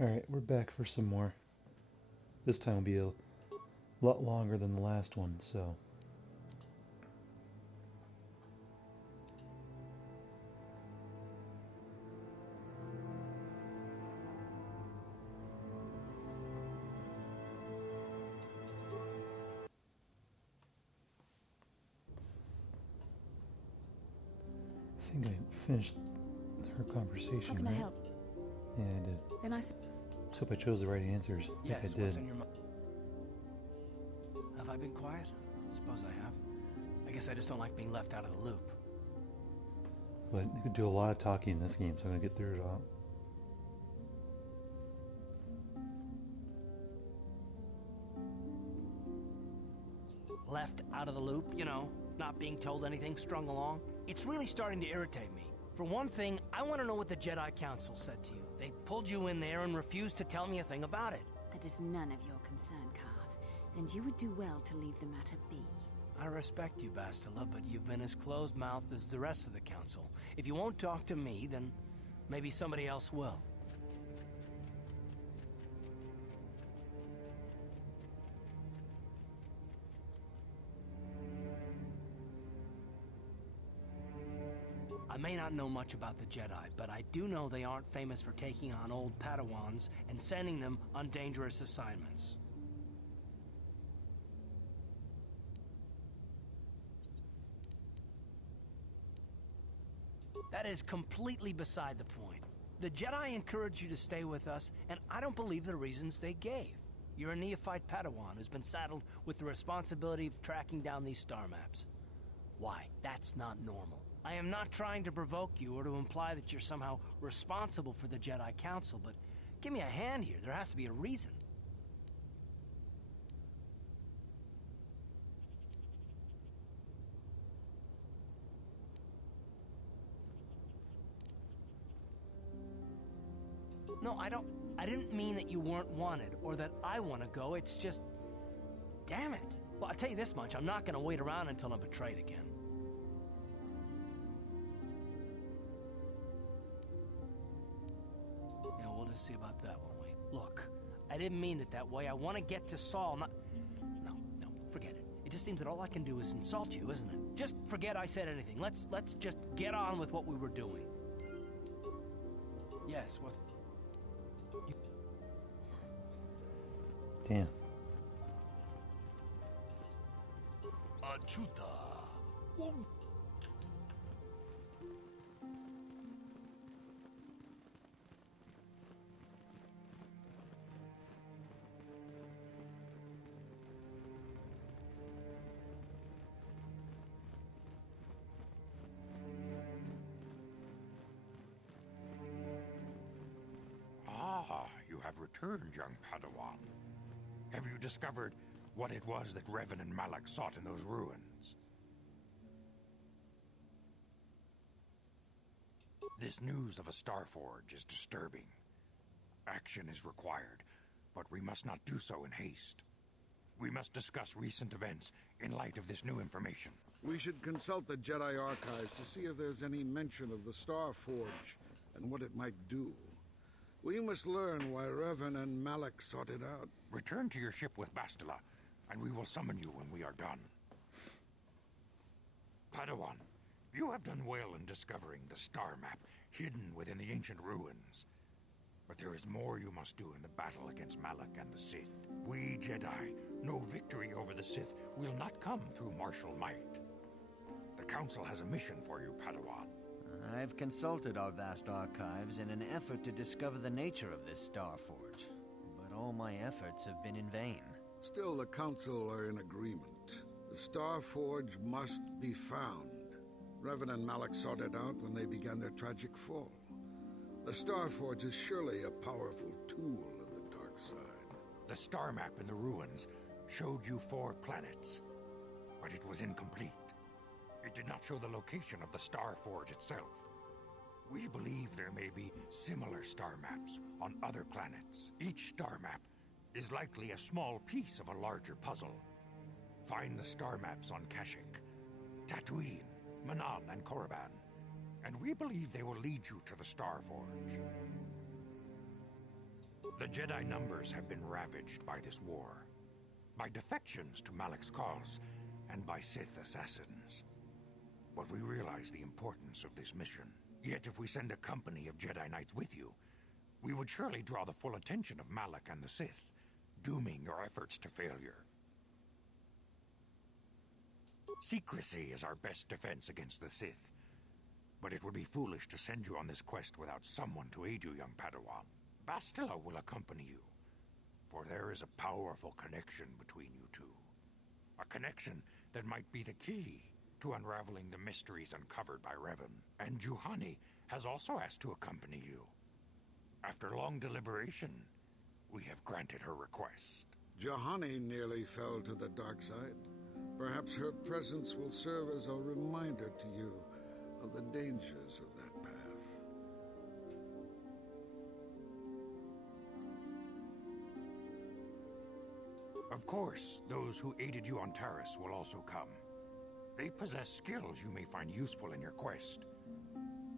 Alright, we're back for some more. This time will be a lot longer than the last one, so. I think I finished her How conversation, can I right? help? Yeah, I did. Then I Let's hope I chose the right answers. I think Yes, I what's did. on your mind? Have I been quiet? Suppose I have. I guess I just don't like being left out of the loop. But you could do a lot of talking in this game, so I'm gonna get through it all. Left out of the loop, you know, not being told anything, strung along. It's really starting to irritate me. For one thing, I want to know what the Jedi Council said to you. They pulled you in there and refused to tell me a thing about it. That is none of your concern, Carth, and you would do well to leave the matter be. I respect you, Bastila, but you've been as closed-mouthed as the rest of the Council. If you won't talk to me, then maybe somebody else will. I may not know much about the Jedi, but I do know they aren't famous for taking on old Padawans and sending them on dangerous assignments. That is completely beside the point. The Jedi encouraged you to stay with us, and I don't believe the reasons they gave. You're a neophyte Padawan who's been saddled with the responsibility of tracking down these star maps. Why? That's not normal. I am not trying to provoke you or to imply that you're somehow responsible for the Jedi Council, but give me a hand here. There has to be a reason. No, I didn't mean that you weren't wanted or that I want to go. It's just, damn it. Well, I'll tell you this much. I'm not going to wait around until I'm betrayed again. Yeah, we'll just see about that, won't we? Look, I didn't mean it that way. I want to get to Saul, not... No, forget it. It just seems that all I can do is insult you, isn't it? Just forget I said anything. Let's just get on with what we were doing. Yes, what's... Damn. Achuta. Ah, you have returned, young Padawan. Have you discovered what it was that Revan and Malak sought in those ruins? This news of a Starforge is disturbing. Action is required, but we must not do so in haste. We must discuss recent events in light of this new information. We should consult the Jedi archives to see if there's any mention of the Starforge and what it might do. We must learn why Revan and Malak sought it out. Return to your ship with Bastila, and we will summon you when we are done. Padawan, you have done well in discovering the star map hidden within the ancient ruins. But there is more you must do in the battle against Malak and the Sith. We Jedi know victory over the Sith will not come through martial might. The Council has a mission for you, Padawan. I've consulted our vast archives in an effort to discover the nature of this Starforge, but all my efforts have been in vain. Still, the Council are in agreement. The Starforge must be found. Revan and Malak sought it out when they began their tragic fall. The Starforge is surely a powerful tool of the dark side. The star map in the ruins showed you 4 planets, but it was incomplete. It did not show the location of the Starforge itself. We believe there may be similar star maps on other planets. Each star map is likely a small piece of a larger puzzle. Find the star maps on Kashyyyk, Tatooine, Manan, and Korriban, and we believe they will lead you to the Starforge. The Jedi numbers have been ravaged by this war, by defections to Malak's cause, and by Sith assassins. But we realize the importance of this mission. Yet if we send a company of Jedi Knights with you, we would surely draw the full attention of Malak and the Sith, dooming your efforts to failure. Secrecy is our best defense against the Sith, but it would be foolish to send you on this quest without someone to aid you, young Padawan. Bastila will accompany you, for there is a powerful connection between you two. A connection that might be the key to unraveling the mysteries uncovered by Revan. And Juhani has also asked to accompany you. After long deliberation, we have granted her request. Juhani nearly fell to the dark side. Perhaps her presence will serve as a reminder to you of the dangers of that path. Of course, those who aided you on Taris will also come. They possess skills you may find useful in your quest.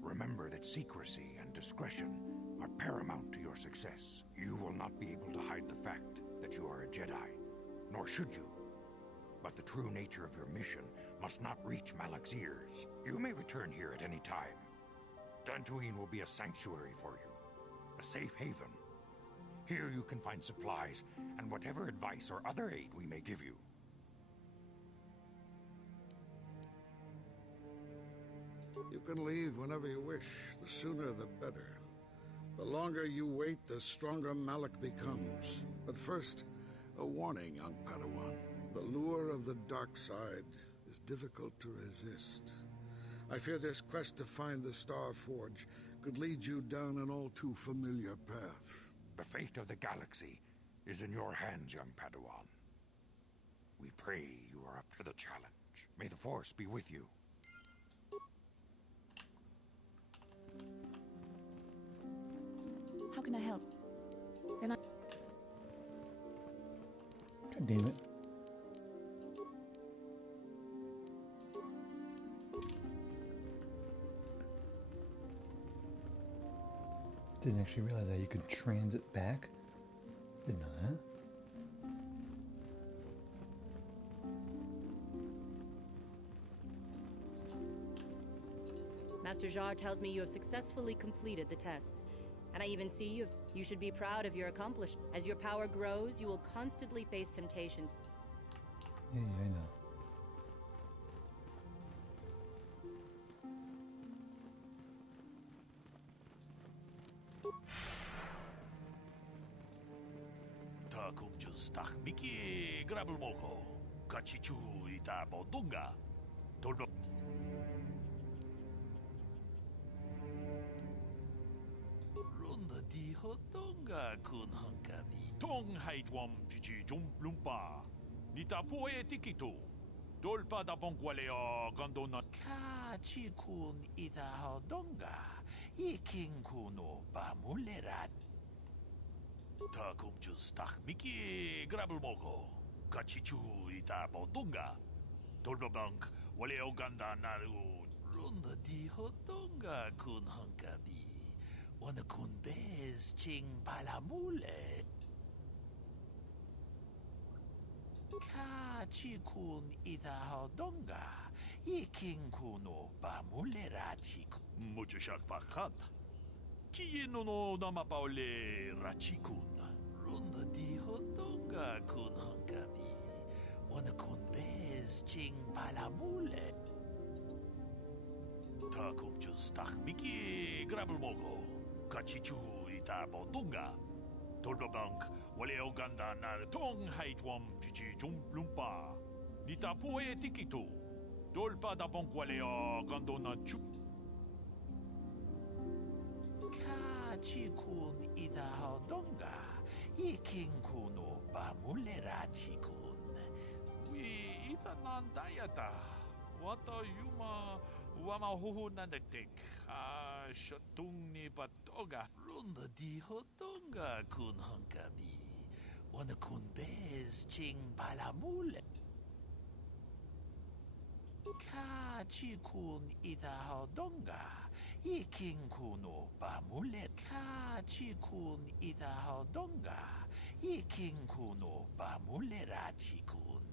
Remember that secrecy and discretion are paramount to your success. You will not be able to hide the fact that you are a Jedi, nor should you. But the true nature of your mission must not reach Malak's ears. You may return here at any time. Dantooine will be a sanctuary for you, a safe haven. Here you can find supplies and whatever advice or other aid we may give you. You can leave whenever you wish. The sooner the better. The longer you wait, the stronger Malak becomes. But first, a warning, young Padawan. The lure of the dark side is difficult to resist. I fear this quest to find the Star Forge could lead you down an all too familiar path. The fate of the galaxy is in your hands, young Padawan. We pray you are up to the challenge. May the Force be with you. How can I help? Can I... God damn it. Didn't actually realize that you could transit back. Didn't know that. Master Jar tells me you have successfully completed the tests. And I even see you should be proud of your accomplishment. As your power grows, you will constantly face temptations. Yeah, I know. Takumjustak Miki Grabulmoko Kachichu Ita Bodunga Dolbo Runda di Hodonga Kun Hankabi Tong Haitwam Jiji Jumplumpa Nita Poe Tikito Dolpa da Bonqualeo Gondona Kachikun Ita Hodonga Iking Kuno Bamulerat Takumjustak Miki Grabulmoko Kachichu Ita Bodunga Dolbabank Waleo Ganda Naru Runda di Hodonga Kun Hankabi Wana Kun Bez Ching Palamule Kachikun Ita Hodonga Iking Kuno Bamulera Chiku Muchashak Pakat Kieno no Namapaole Rachikun Runda di Hodonga Kun Hankabi Wana Kun Bez Ching Palamule Takumjustak Miki Grabulmoko Kachichu Ita Bodunga Dolbabank Waleo Ganda Tong Haitwam Jiji Jumplumpa Nita Poe Tikito Dolpa da Bonqualeo Gondona Chu Kachikun Ita Hodonga Iking Kuno Bamulera Chikun We Ita Nandayata Wata Yuma Wama Huhu Nandatik Shatung ni Patoga Runda di Hodonga Kun Hankabi Wana Kun Bez Ching Palamule Kachikun Idahodonga, Yikinkuno Bamule. Kachikun Idahodonga, Yikinkuno Bamulerachikun.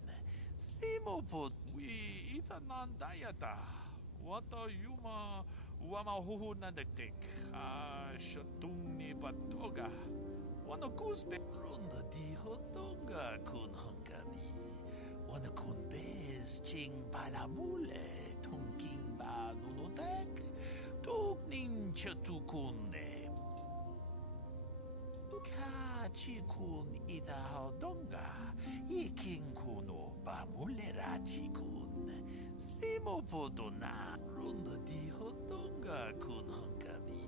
Slimopot, we Ithanandayata. Wata Yuma Wamahuhu Nadektik, Shatung ni Patoga. Wanakuzbe Runda di Hodonga kun Hunkabi. Wanakunbez Ching Palamule, Tunking Ba Nunotek, Tukning Chatukunde. Kachikun Idahodonga, Yikinkuno Bamulerachikun. Slimopodona, Runda di Hodonga kun Hunkabi.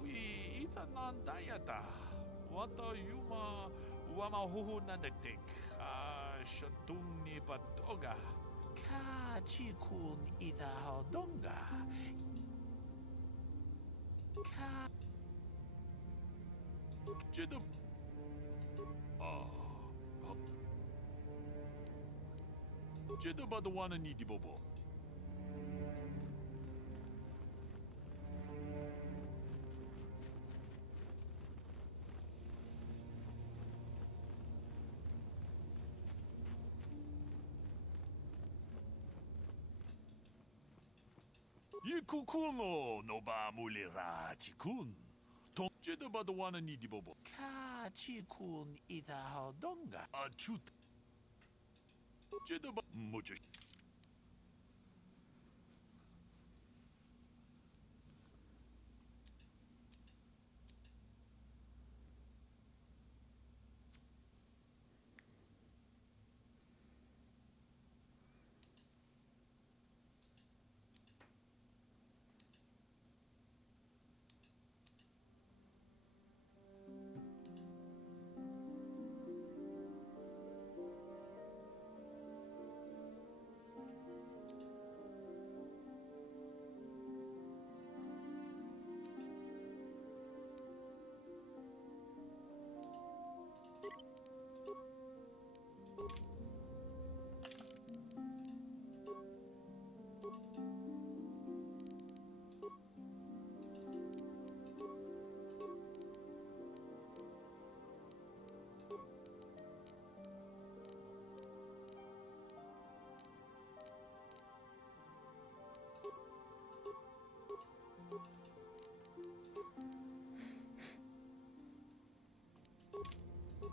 We Ithanandayata. Wata Yuma Wamahuhu Nadektik, Shatung ni Patoga. Kachikun Idahodonga. Jidu. Jidu Badawana Nidi Bobo. Yikukuno no ba mulira chikun. Tonjeda badawana ni dibobo. Ka chikun idahodonga. Achut. Jeda ba mucho.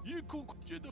Yikuk jeda.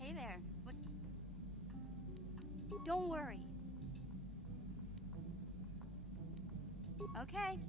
Hey there. What? Don't worry. Okay.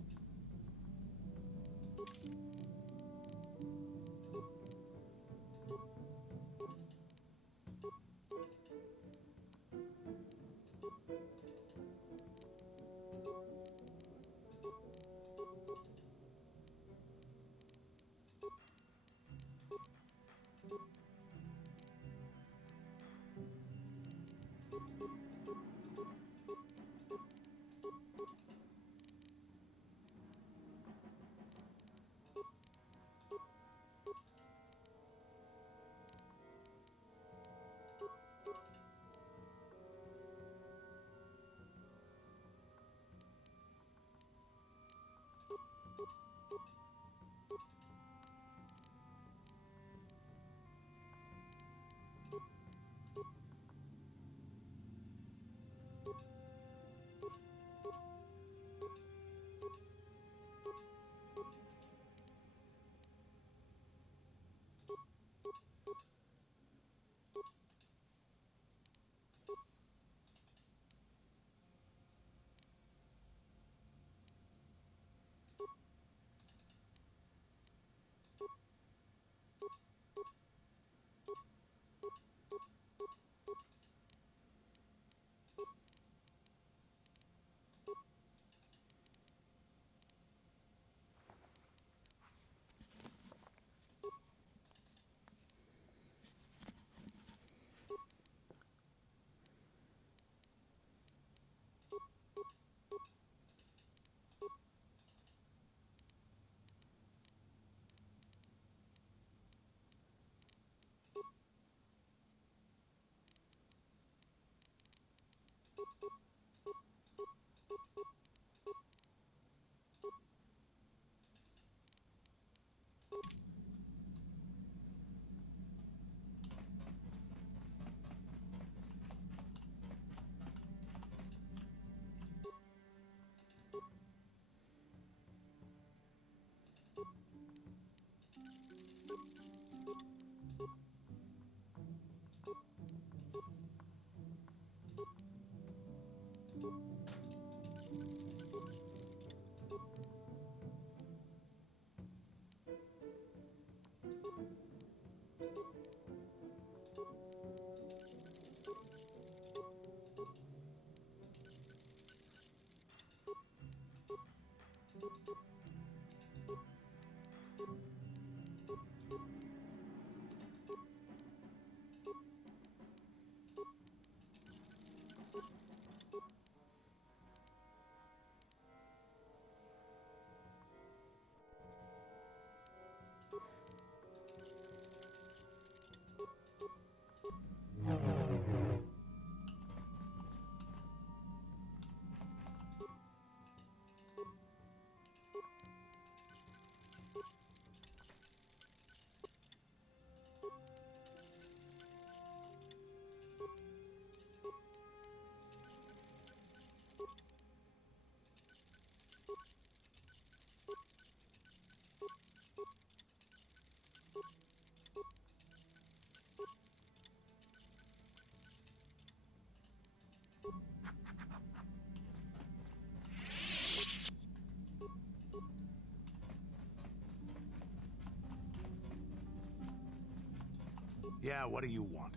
Yeah, what do you want?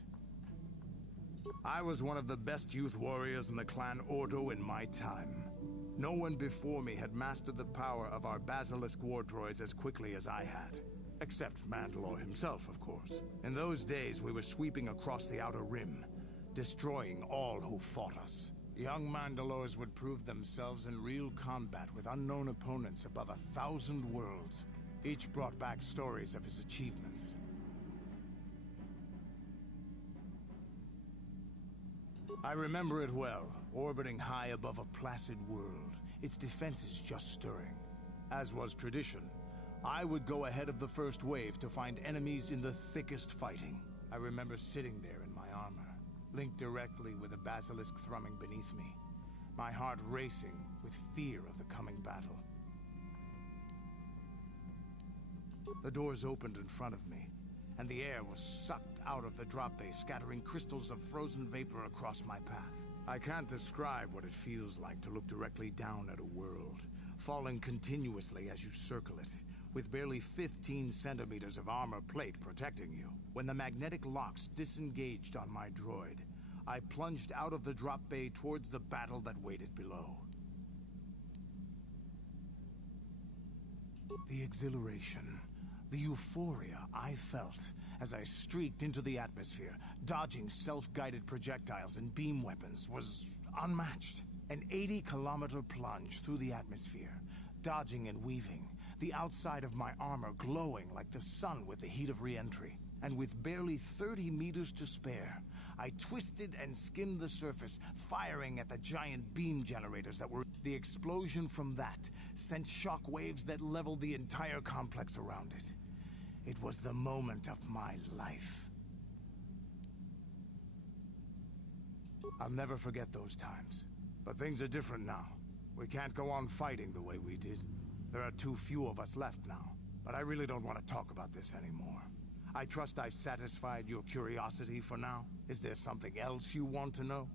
I was one of the best youth warriors in the clan Ordo in my time. No one before me had mastered the power of our basilisk war droids as quickly as I had. Except Mandalore himself, of course. In those days, we were sweeping across the Outer Rim, destroying all who fought us. Young Mandalores would prove themselves in real combat with unknown opponents above 1,000 worlds. Each brought back stories of his achievements. I remember it well, orbiting high above a placid world, its defenses just stirring. As was tradition, I would go ahead of the first wave to find enemies in the thickest fighting. I remember sitting there in my armor, linked directly with the basilisk thrumming beneath me, my heart racing with fear of the coming battle. The doors opened in front of me, and the air was sucked out of the drop bay, scattering crystals of frozen vapor across my path. I can't describe what it feels like to look directly down at a world, falling continuously as you circle it, with barely 15 centimeters of armor plate protecting you. When the magnetic locks disengaged on my droid, I plunged out of the drop bay towards the battle that waited below. The exhilaration, the euphoria I felt as I streaked into the atmosphere, dodging self-guided projectiles and beam weapons, was unmatched. An 80-kilometer plunge through the atmosphere, dodging and weaving, the outside of my armor glowing like the sun with the heat of re-entry. And with barely 30 meters to spare, I twisted and skimmed the surface, firing at the giant beam generators that were... The explosion from that sent shock waves that leveled the entire complex around it. It was the moment of my life. I'll never forget those times. But things are different now. We can't go on fighting the way we did. There are too few of us left now. But I really don't want to talk about this anymore. I trust I've satisfied your curiosity for now. Is there something else you want to know?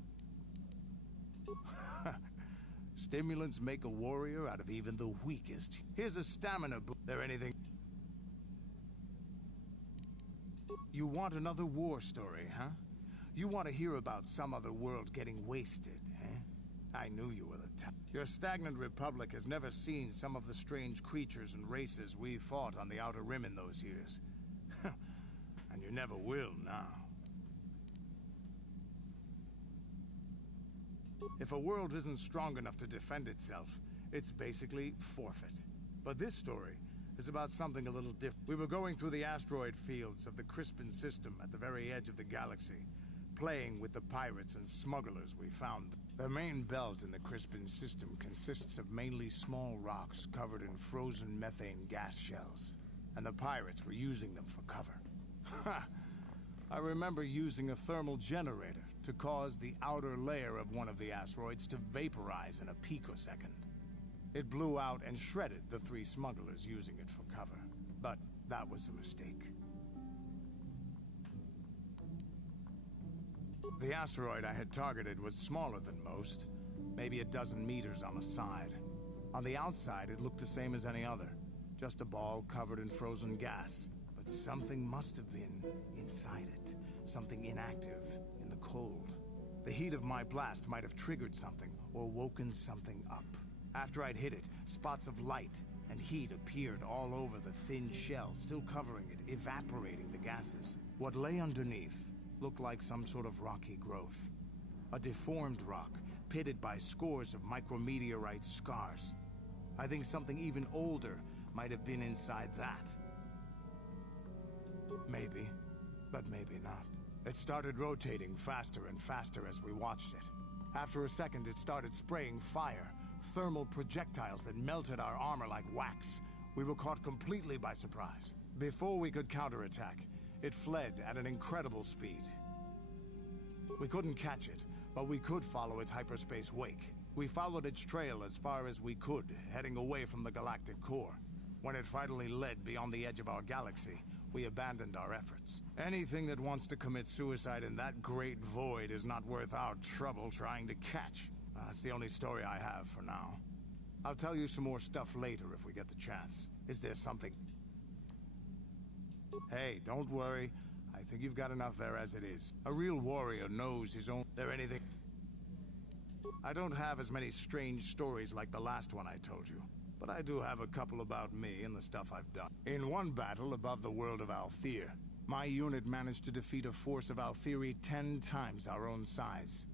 Stimulants make a warrior out of even the weakest. Here's a stamina boost. There anything... You want another war story, huh? You want to hear about some other world getting wasted, eh? I knew you were the type. Your stagnant republic has never seen some of the strange creatures and races we fought on the Outer Rim in those years. And you never will now. If a world isn't strong enough to defend itself, it's basically forfeit. But this story is about something a little different. We were going through the asteroid fields of the Crispin system at the very edge of the galaxy, playing with the pirates and smugglers we found. The main belt in the Crispin system consists of mainly small rocks covered in frozen methane gas shells, and the pirates were using them for cover. Ha! I remember using a thermal generator to cause the outer layer of one of the asteroids to vaporize in a picosecond. It blew out and shredded the 3 smugglers using it for cover. But that was a mistake. The asteroid I had targeted was smaller than most, maybe a dozen meters on the side. On the outside, it looked the same as any other, just a ball covered in frozen gas. But something must have been inside it, something inactive in the cold. The heat of my blast might have triggered something or woken something up. After I'd hit it, spots of light and heat appeared all over the thin shell, still covering it, evaporating the gases. What lay underneath looked like some sort of rocky growth. A deformed rock, pitted by scores of micrometeorite scars. I think something even older might have been inside that. Maybe, but maybe not. It started rotating faster and faster as we watched it. After a second, it started spraying fire, thermal projectiles that melted our armor like wax. We were caught completely by surprise. Before we could counterattack, it fled at an incredible speed. We couldn't catch it, but we could follow its hyperspace wake. We followed its trail as far as we could, heading away from the galactic core. When it finally led beyond the edge of our galaxy, we abandoned our efforts. Anything that wants to commit suicide in that great void is not worth our trouble trying to catch. That's the only story I have for now. I'll tell you some more stuff later if we get the chance. Is there something... Hey, don't worry. I I think you've got enough there as it is. A real warrior knows his own... There anything... I don't have as many strange stories like the last one I told you, but I do have a couple about me and the stuff I've done. In one battle above the world of Althir, my unit managed to defeat a force of Althiri 10 times our own size.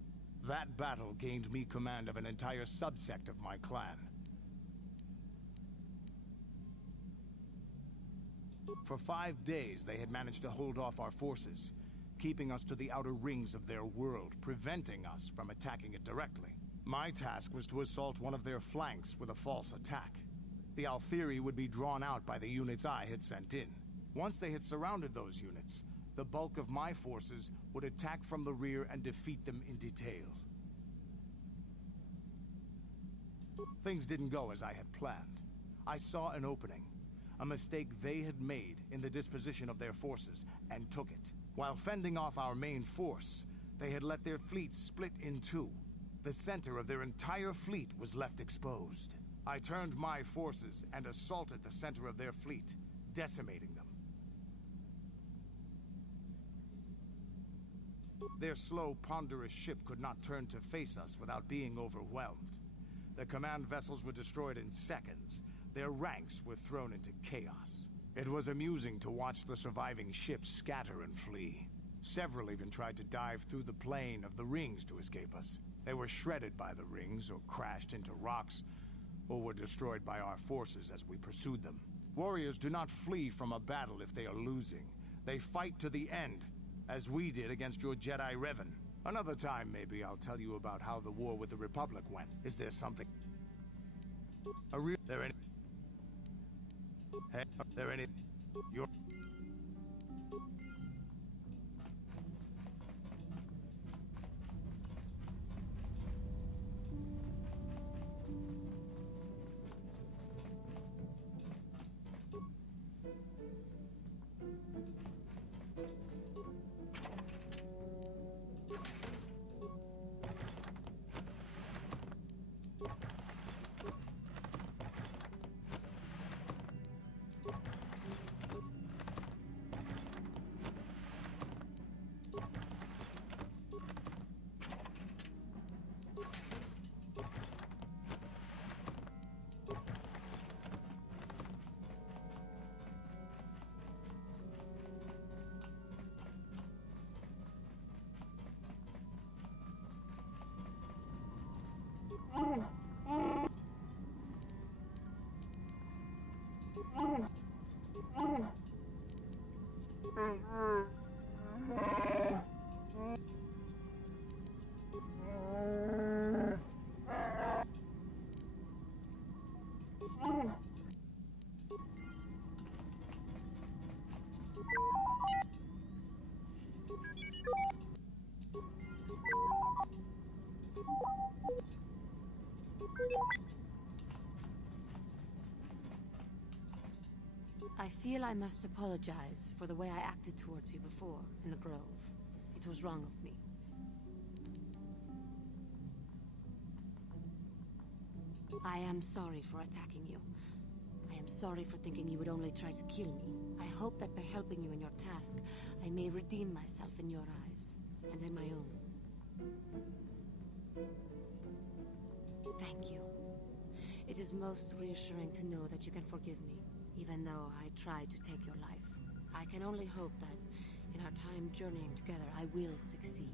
That battle gained me command of an entire subsect of my clan. For 5 days, they had managed to hold off our forces, keeping us to the outer rings of their world, preventing us from attacking it directly. My task was to assault one of their flanks with a false attack. The Althiri would be drawn out by the units I had sent in. Once they had surrounded those units, the bulk of my forces would attack from the rear and defeat them in detail. Things didn't go as I had planned. I saw an opening, a mistake they had made in the disposition of their forces, and took it. While fending off our main force, they had let their fleet split in two. The center of their entire fleet was left exposed. I turned my forces and assaulted the center of their fleet, decimating them. Their slow, ponderous ship could not turn to face us without being overwhelmed. The command vessels were destroyed in seconds. Their ranks were thrown into chaos. It was amusing to watch the surviving ships scatter and flee. Several even tried to dive through the plane of the rings to escape us. They were shredded by the rings, or crashed into rocks, or were destroyed by our forces as we pursued them. Warriors do not flee from a battle if they are losing. They fight to the end, as we did against your Jedi Revan. Another time, maybe, I'll tell you about how the war with the Republic went. Is there something... There any... Hey, there any... You're... I feel I must apologize for the way I acted towards you before, in the Grove. It was wrong of me. I am sorry for attacking you. I am sorry for thinking you would only try to kill me. I hope that by helping you in your task, I may redeem myself in your eyes, and in my own. Thank you. It is most reassuring to know that you can forgive me, even though I tried to take your life. I can only hope that, in our time journeying together, I will succeed.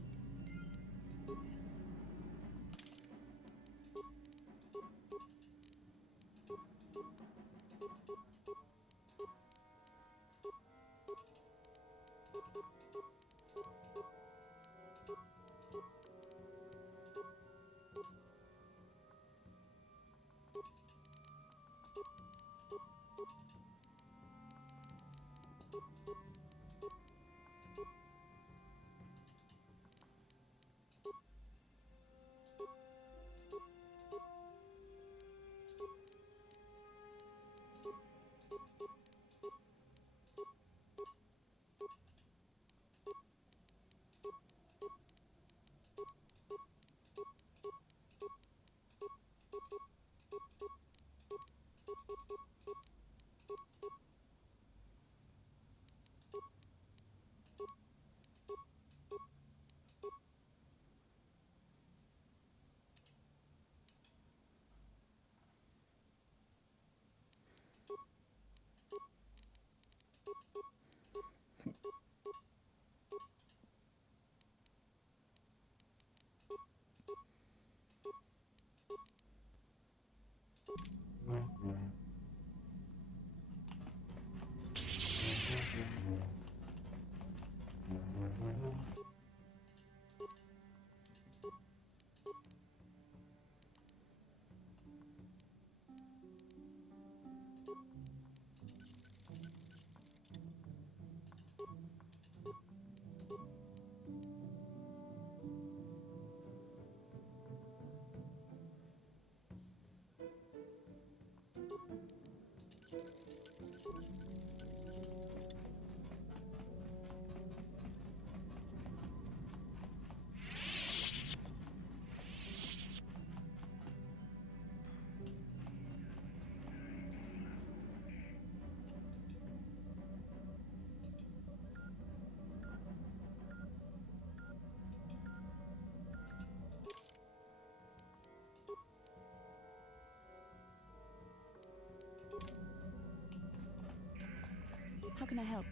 How can I help?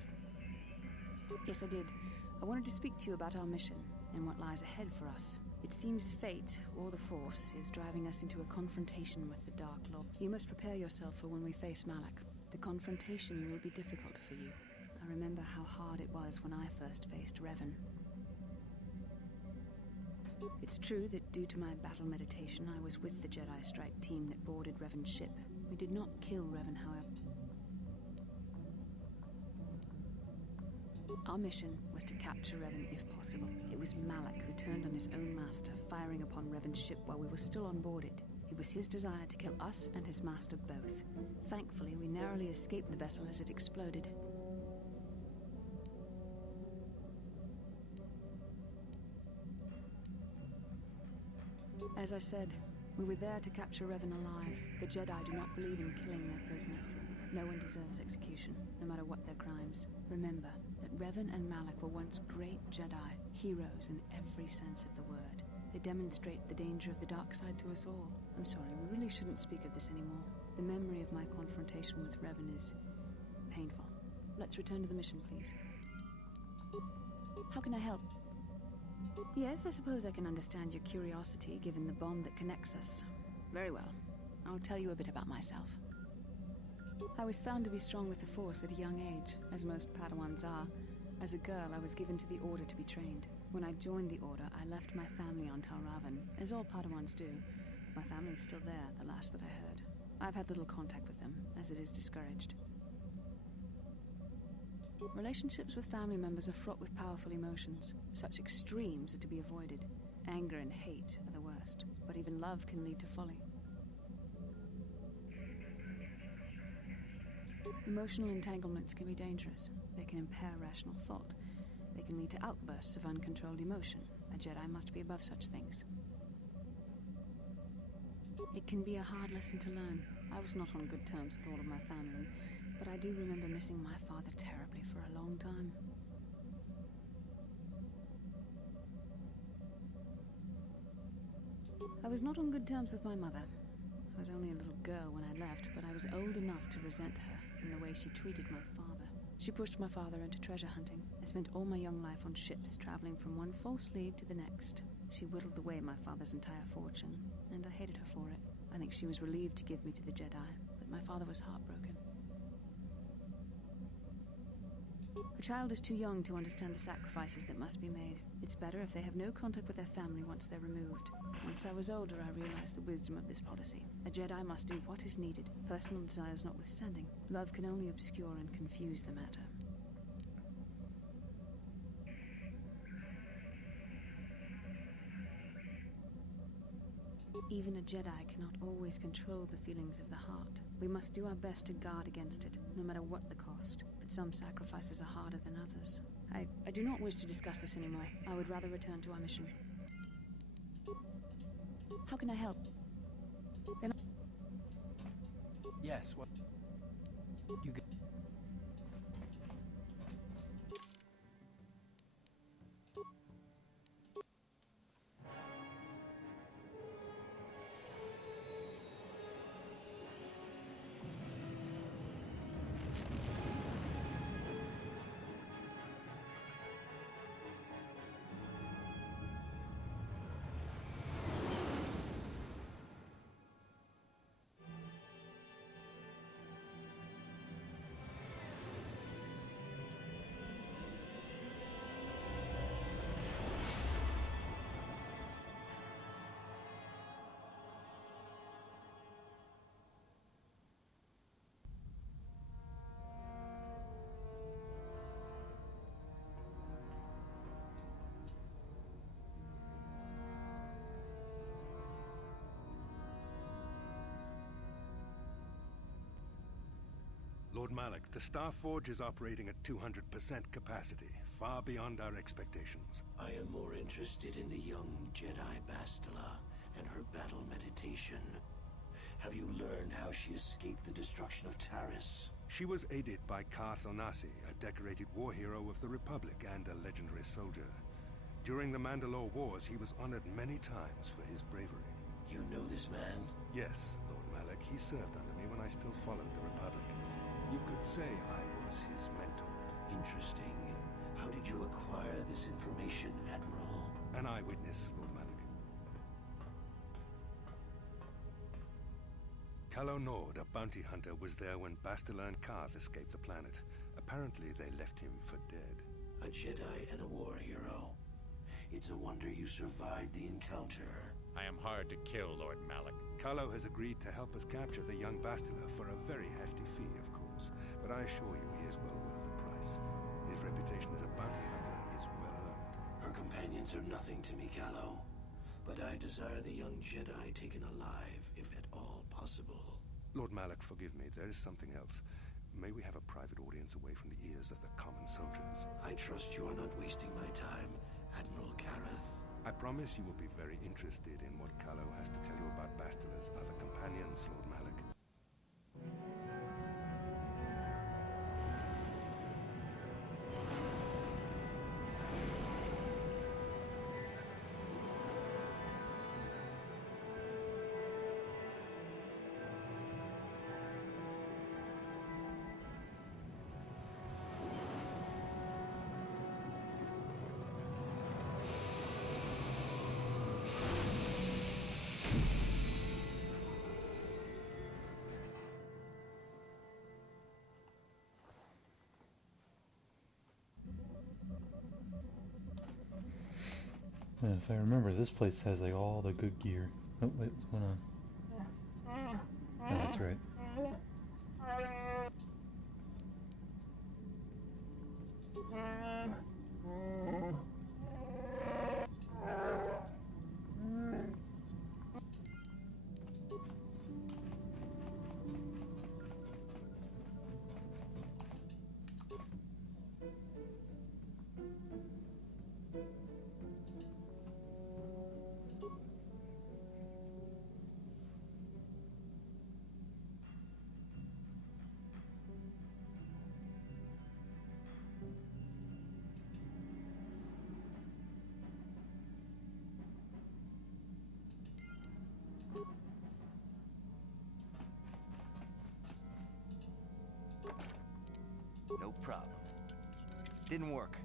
Yes, I did. I wanted to speak to you about our mission and what lies ahead for us. It seems fate, or the Force, is driving us into a confrontation with the Dark Lord. You must prepare yourself for when we face Malak. The confrontation will be difficult for you. I remember how hard it was when I first faced Revan. It's true that due to my battle meditation, I was with the Jedi strike team that boarded Revan's ship. We did not kill Revan, however. Our mission was to capture Revan if possible. It was Malak who turned on his own master, firing upon Revan's ship while we were still on board it. It was his desire to kill us and his master both. Thankfully, we narrowly escaped the vessel as it exploded. As I said, we were there to capture Revan alive. The Jedi do not believe in killing their prisoners. No one deserves execution, no matter what their crimes. Remember that Revan and Malak were once great Jedi, heroes in every sense of the word. They demonstrate the danger of the dark side to us all. I'm sorry, we really shouldn't speak of this anymore. The memory of my confrontation with Revan is painful. Let's return to the mission, please. How can I help? Yes, I suppose I can understand your curiosity, given the bond that connects us. Very well. I'll tell you a bit about myself. I was found to be strong with the Force at a young age, as most Padawans are. As a girl, I was given to the Order to be trained. When I joined the Order, I left my family on Tal Ravan, as all Padawans do. My family is still there, the last that I heard. I've had little contact with them, as it is discouraged. Relationships with family members are fraught with powerful emotions. Such extremes are to be avoided. Anger and hate are the worst, but even love can lead to folly. Emotional entanglements can be dangerous. They can impair rational thought. They can lead to outbursts of uncontrolled emotion. A Jedi must be above such things. It can be a hard lesson to learn. I was not on good terms with all of my family, but I do remember missing my father terribly for a long time. I was not on good terms with my mother. I was only a little girl when I left, but I was old enough to resent her in the way she treated my father. She pushed my father into treasure hunting. I spent all my young life on ships, traveling from one false lead to the next. She whittled away my father's entire fortune, and I hated her for it. I think she was relieved to give me to the Jedi, but my father was heartbroken. A child is too young to understand the sacrifices that must be made. It's better if they have no contact with their family once they're removed. Once I was older, I realized the wisdom of this policy. A Jedi must do what is needed, personal desires notwithstanding. Love can only obscure and confuse the matter. Even a Jedi cannot always control the feelings of the heart. We must do our best to guard against it, no matter what the cost. But some sacrifices are harder than others. I do not wish to discuss this anymore. I would rather return to our mission. How can I help? Yes, what? You got... Lord Malik, the Star Forge is operating at 200% capacity, far beyond our expectations. I am more interested in the young Jedi Bastila and her battle meditation. Have you learned how she escaped the destruction of Taris? She was aided by Karth Onasi, a decorated war hero of the Republic and a legendary soldier. During the Mandalore Wars, he was honored many times for his bravery. You know this man? Yes, Lord Malik. He served under me when I still followed the Republic. You could say I was his mentor. Interesting. How did you acquire this information, Admiral? An eyewitness, Lord Malik. Calo Nord, a bounty hunter, was there when Bastila and Karth escaped the planet. Apparently, they left him for dead. A Jedi and a war hero. It's a wonder you survived the encounter. I am hard to kill, Lord Malik. Calo has agreed to help us capture the young Bastila for a very hefty fee, of course. But I assure you, he is well worth the price. His reputation as a bounty hunter is well earned. Her companions are nothing to me, Calo. But I desire the young Jedi taken alive, if at all possible. Lord Malik, forgive me. There is something else. May we have a private audience away from the ears of the common soldiers? I trust you are not wasting my time, Admiral Kareth. I promise you will be very interested in what Calo has to tell you about Bastila's other companions, Lord Malik. And if I remember, this place has like all the good gear. Oh wait, what's going on? Oh, that's right. No problem. Didn't work.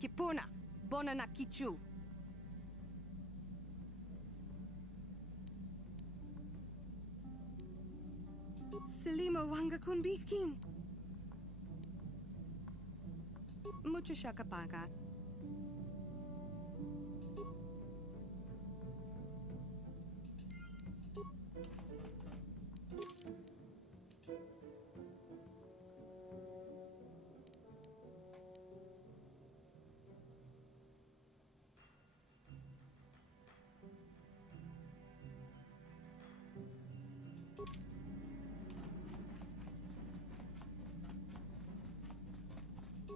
Kipuna, bona na kichu. Selima wanga kunbikin. Mucho shakapaka.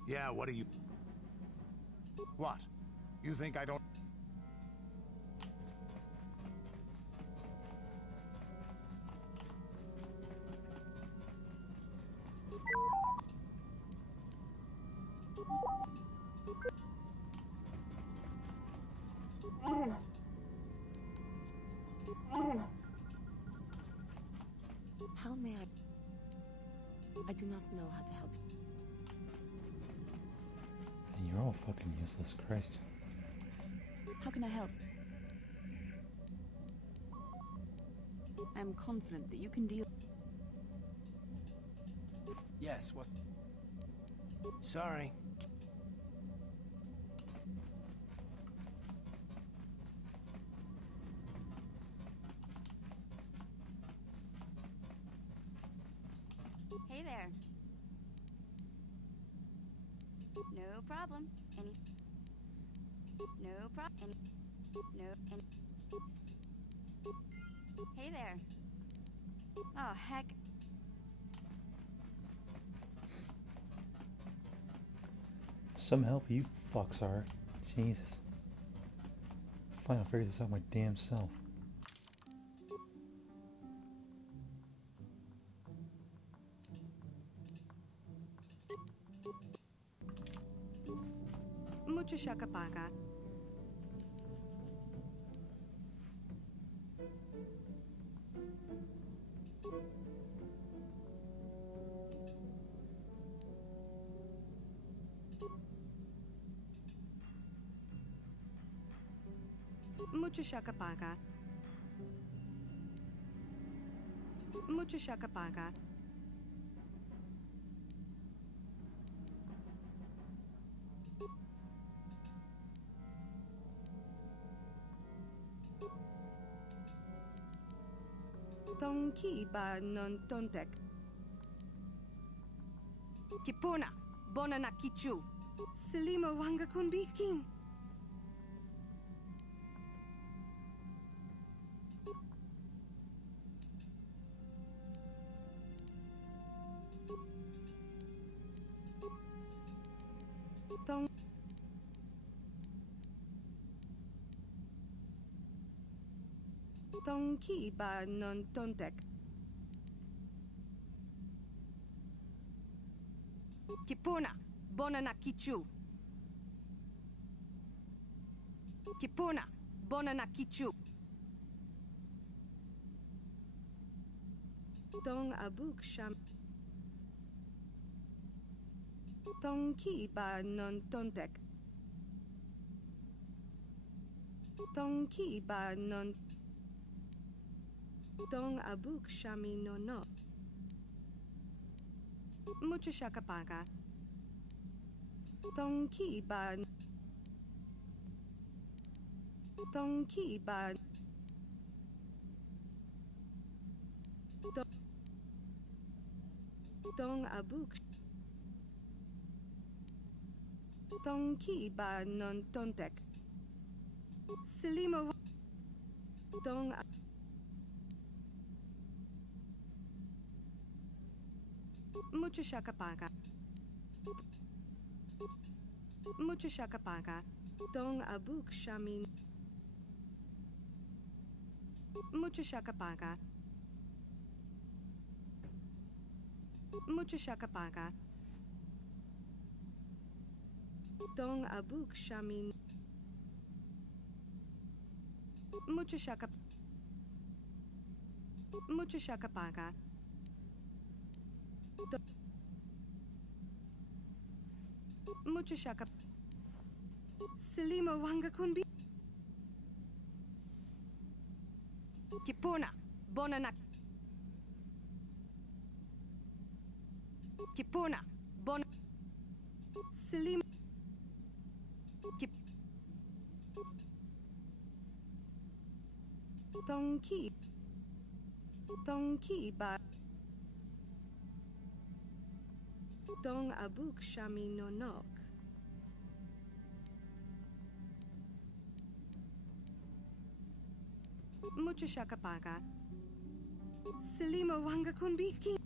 Yeah, what do you... What? You think I don't... I do not know how to help you. And you're all fucking useless, Christ. How can I help? I am confident that you can deal. Yes, what? Sorry. Hey there. No problem. No problem. Hey there. Oh, heck. Some help, you fucks are. Jesus. Fine, I'll figure this out my damn self. Mucho shakapaka. Mucho shakapaka. Mucho shakapaka. Tonki ba non tontek. Kipuna, bona na kichu. Selima wanga kunbikin. Tong Tonki ba non tontek. Kipuna, bona na kichu. Kipuna, bona na kichu. Tong abuk sham. Tonki ba non tontek. Tonki ba non. Tong abuk shami no no. Mucho shakapaka. Tonki ba. Tonki ba. Tong abuk. Tonki ba non tontek. Selima. Tong. Mucho shakapaka. Mucho shakapaka. Tong abuk shamin. Mucho shakapaka. Mucho shakapaka. Tong abuk shamin. Mucho shakap. Mucho shakapaka. Mucho shakap. Selima wanga kunbi. Kipuna, bona na. Kipuna, bona. Selima. Kip. Tonki. Tonki ba. Tong abuk shami no nok. Mucho shakapaka. Selima wanga kunbiki.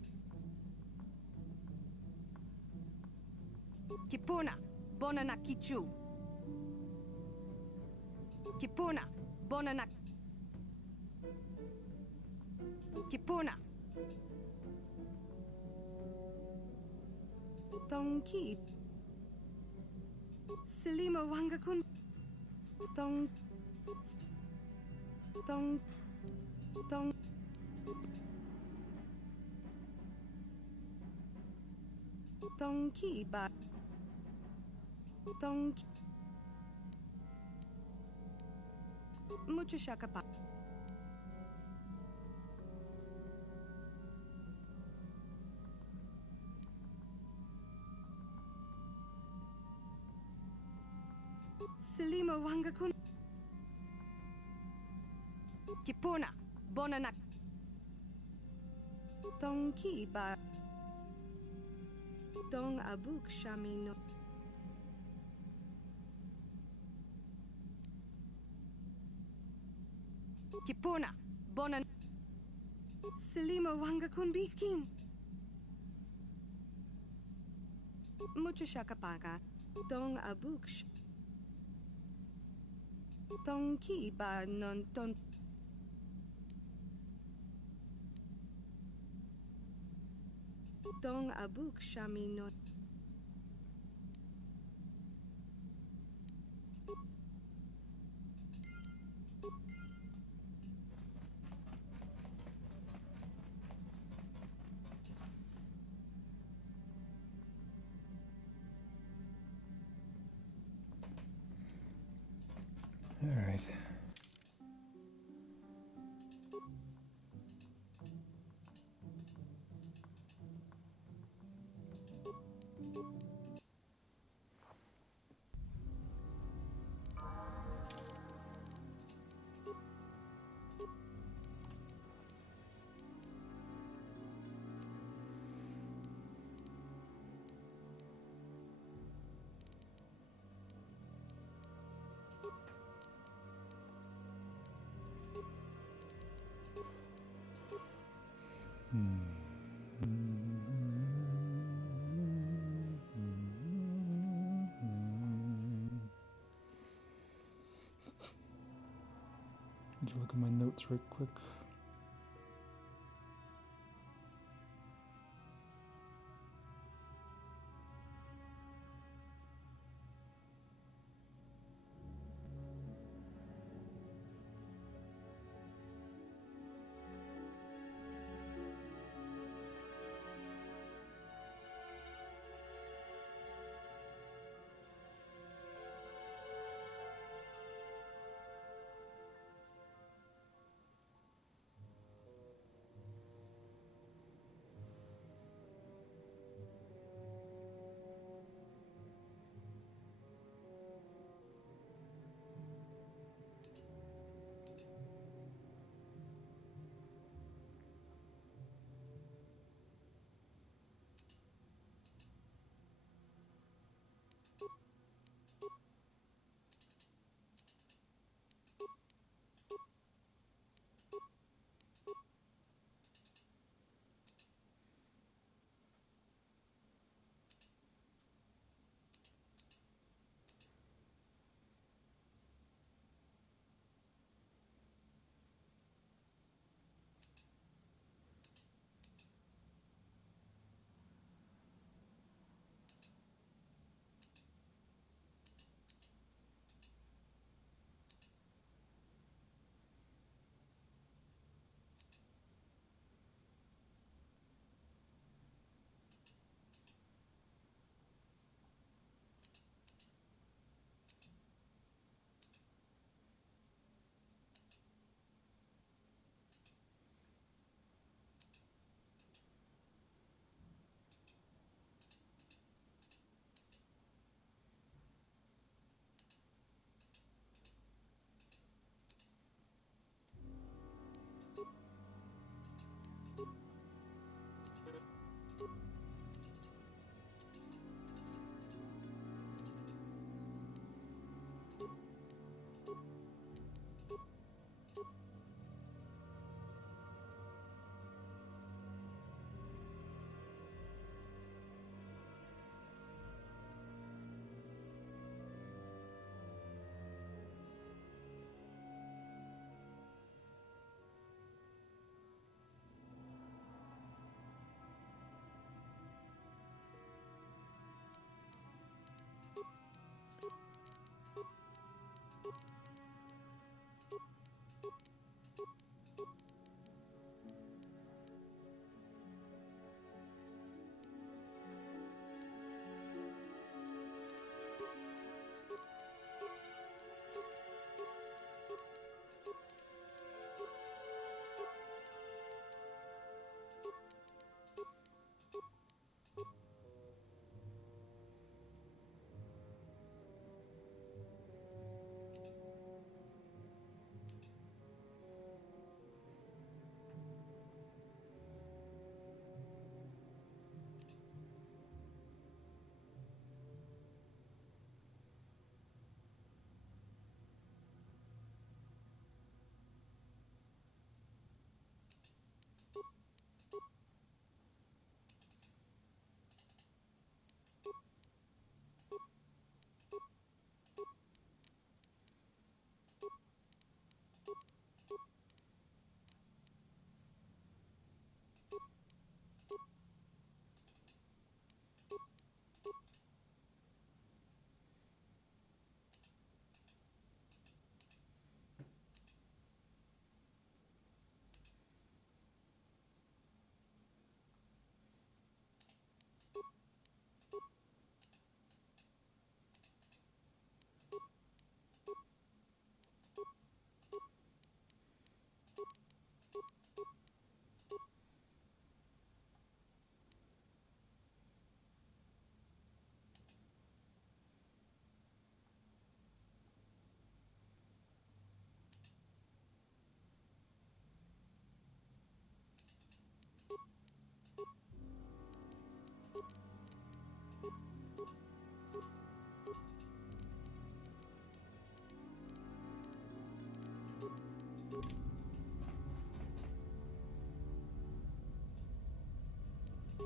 Kipuna, bona na kichu. Kipuna, bona na. Kipuna. Tonki. Selima wanga kun. Tong. Tong. Tong. Donkey ba. Donkey. Mucho shakapa. Selima wangakun. Kipuna. Bonanak. Donkey ba. Dong abuk shamino. Kipuna. Bonan. Selima wangakun bikin. Mucho shakapaka. Dong abuk. Donkey ba non ton. Dong abuk shamino. All right. Did you look at my notes right quick?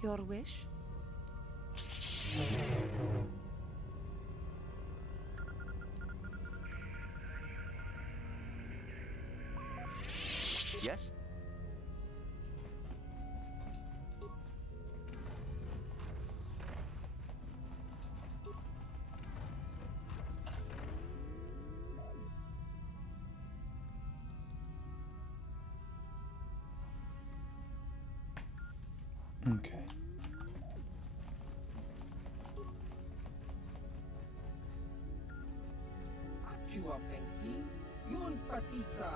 Your wish? Yes? Okay. Chua Pengti, Yun Patisa,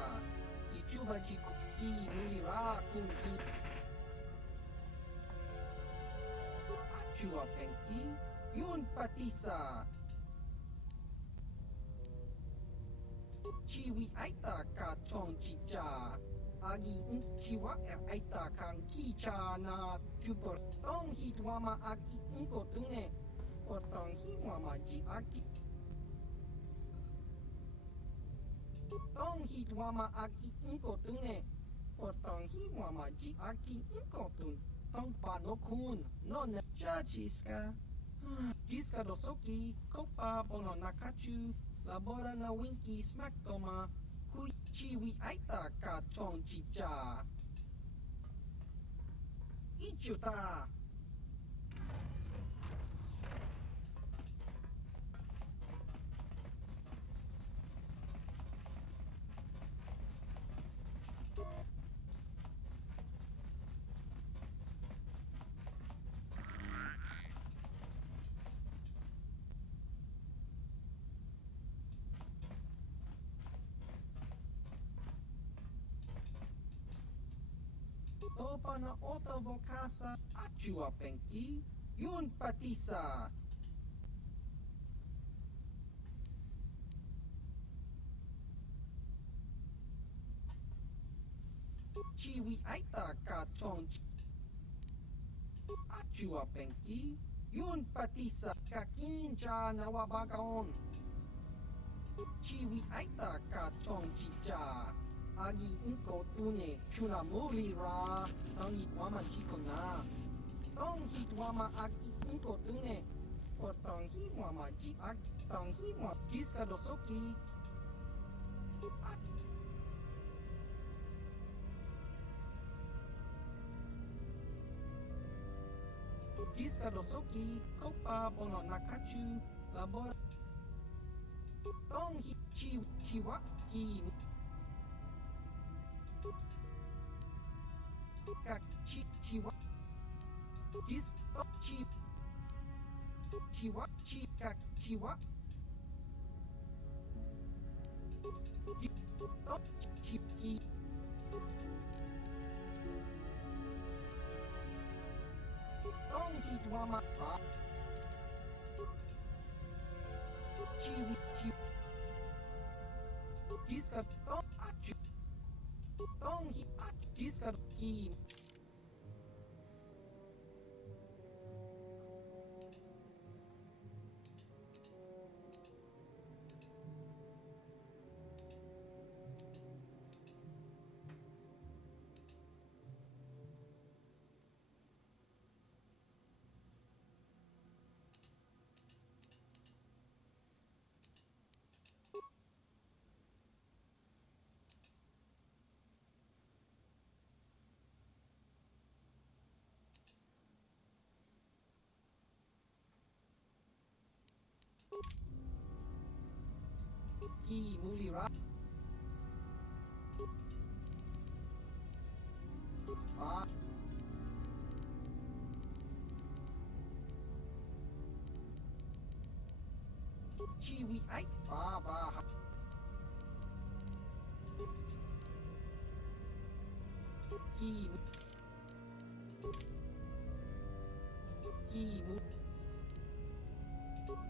Kichuba Jikuki, Mulira Kunki. Chua Pengti, Yun Patisa. Chiwi Aita Ka Chong Chicha. Agi Chiwa Aita Kang Kicha na Jupor. Tong Hitwama Aki Inko Tune. Potong Hitwama Ji Aki. Tong Hitwama Aki Inko Tune. Potong Hitwama Ji Aki Inko Tun. Tong Panokun. Non Chachiska. Jiska Dosoki. Kopa Bono Nakachu. Labora na Winky Smack Toma. Hui Chiwi Aita Ka Chong Chicha. Ichuta. Topa na Ota Vokasa. Achua Pengti. Yun Patisa. Chiwi Aita Ka Chong Achua Pengti. Yun Patisa. Kakincha Nawabagaon. Chiwi Aita Ka Chong Chicha. Agi Inko Tune. Chunamuri Ra. Tong Hitwama Chikona. Tong Hitwama Aki Inko Tune. Potong Hitwama Ji Aki. Tong Hitwama Jiska Dosoki. Jiska Dosoki. Kopa Bono Nakachu. Labor. Tong Hi Chiwa Ki. Kak Chiwa. Jis Chi. Chiwa Chi Kak Chiwa. Chi Ki. Tong Hitwama Pa. Chiwi Chi. Jiska Tong Achu. Tong Hi Achu. Jiska Ki. Ki Mulira. Pa. Chiwi Ai Pa Ba.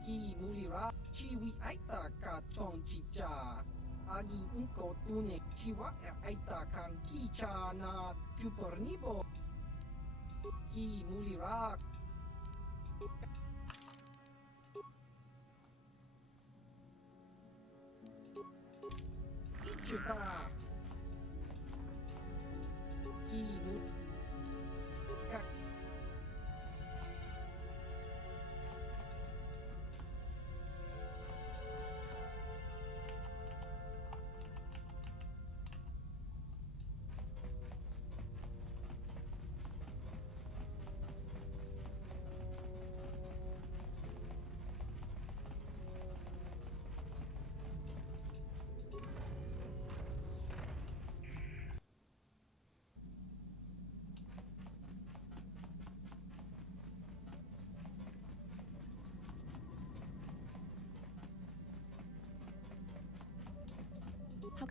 Ki Mulira. Chiwi Aita Ka Chong Chicha. Agi Inko Tune. Chiwa Aita Kang Kicha na Jupornibo. Ki Mulira. Ichuta. Ki Kak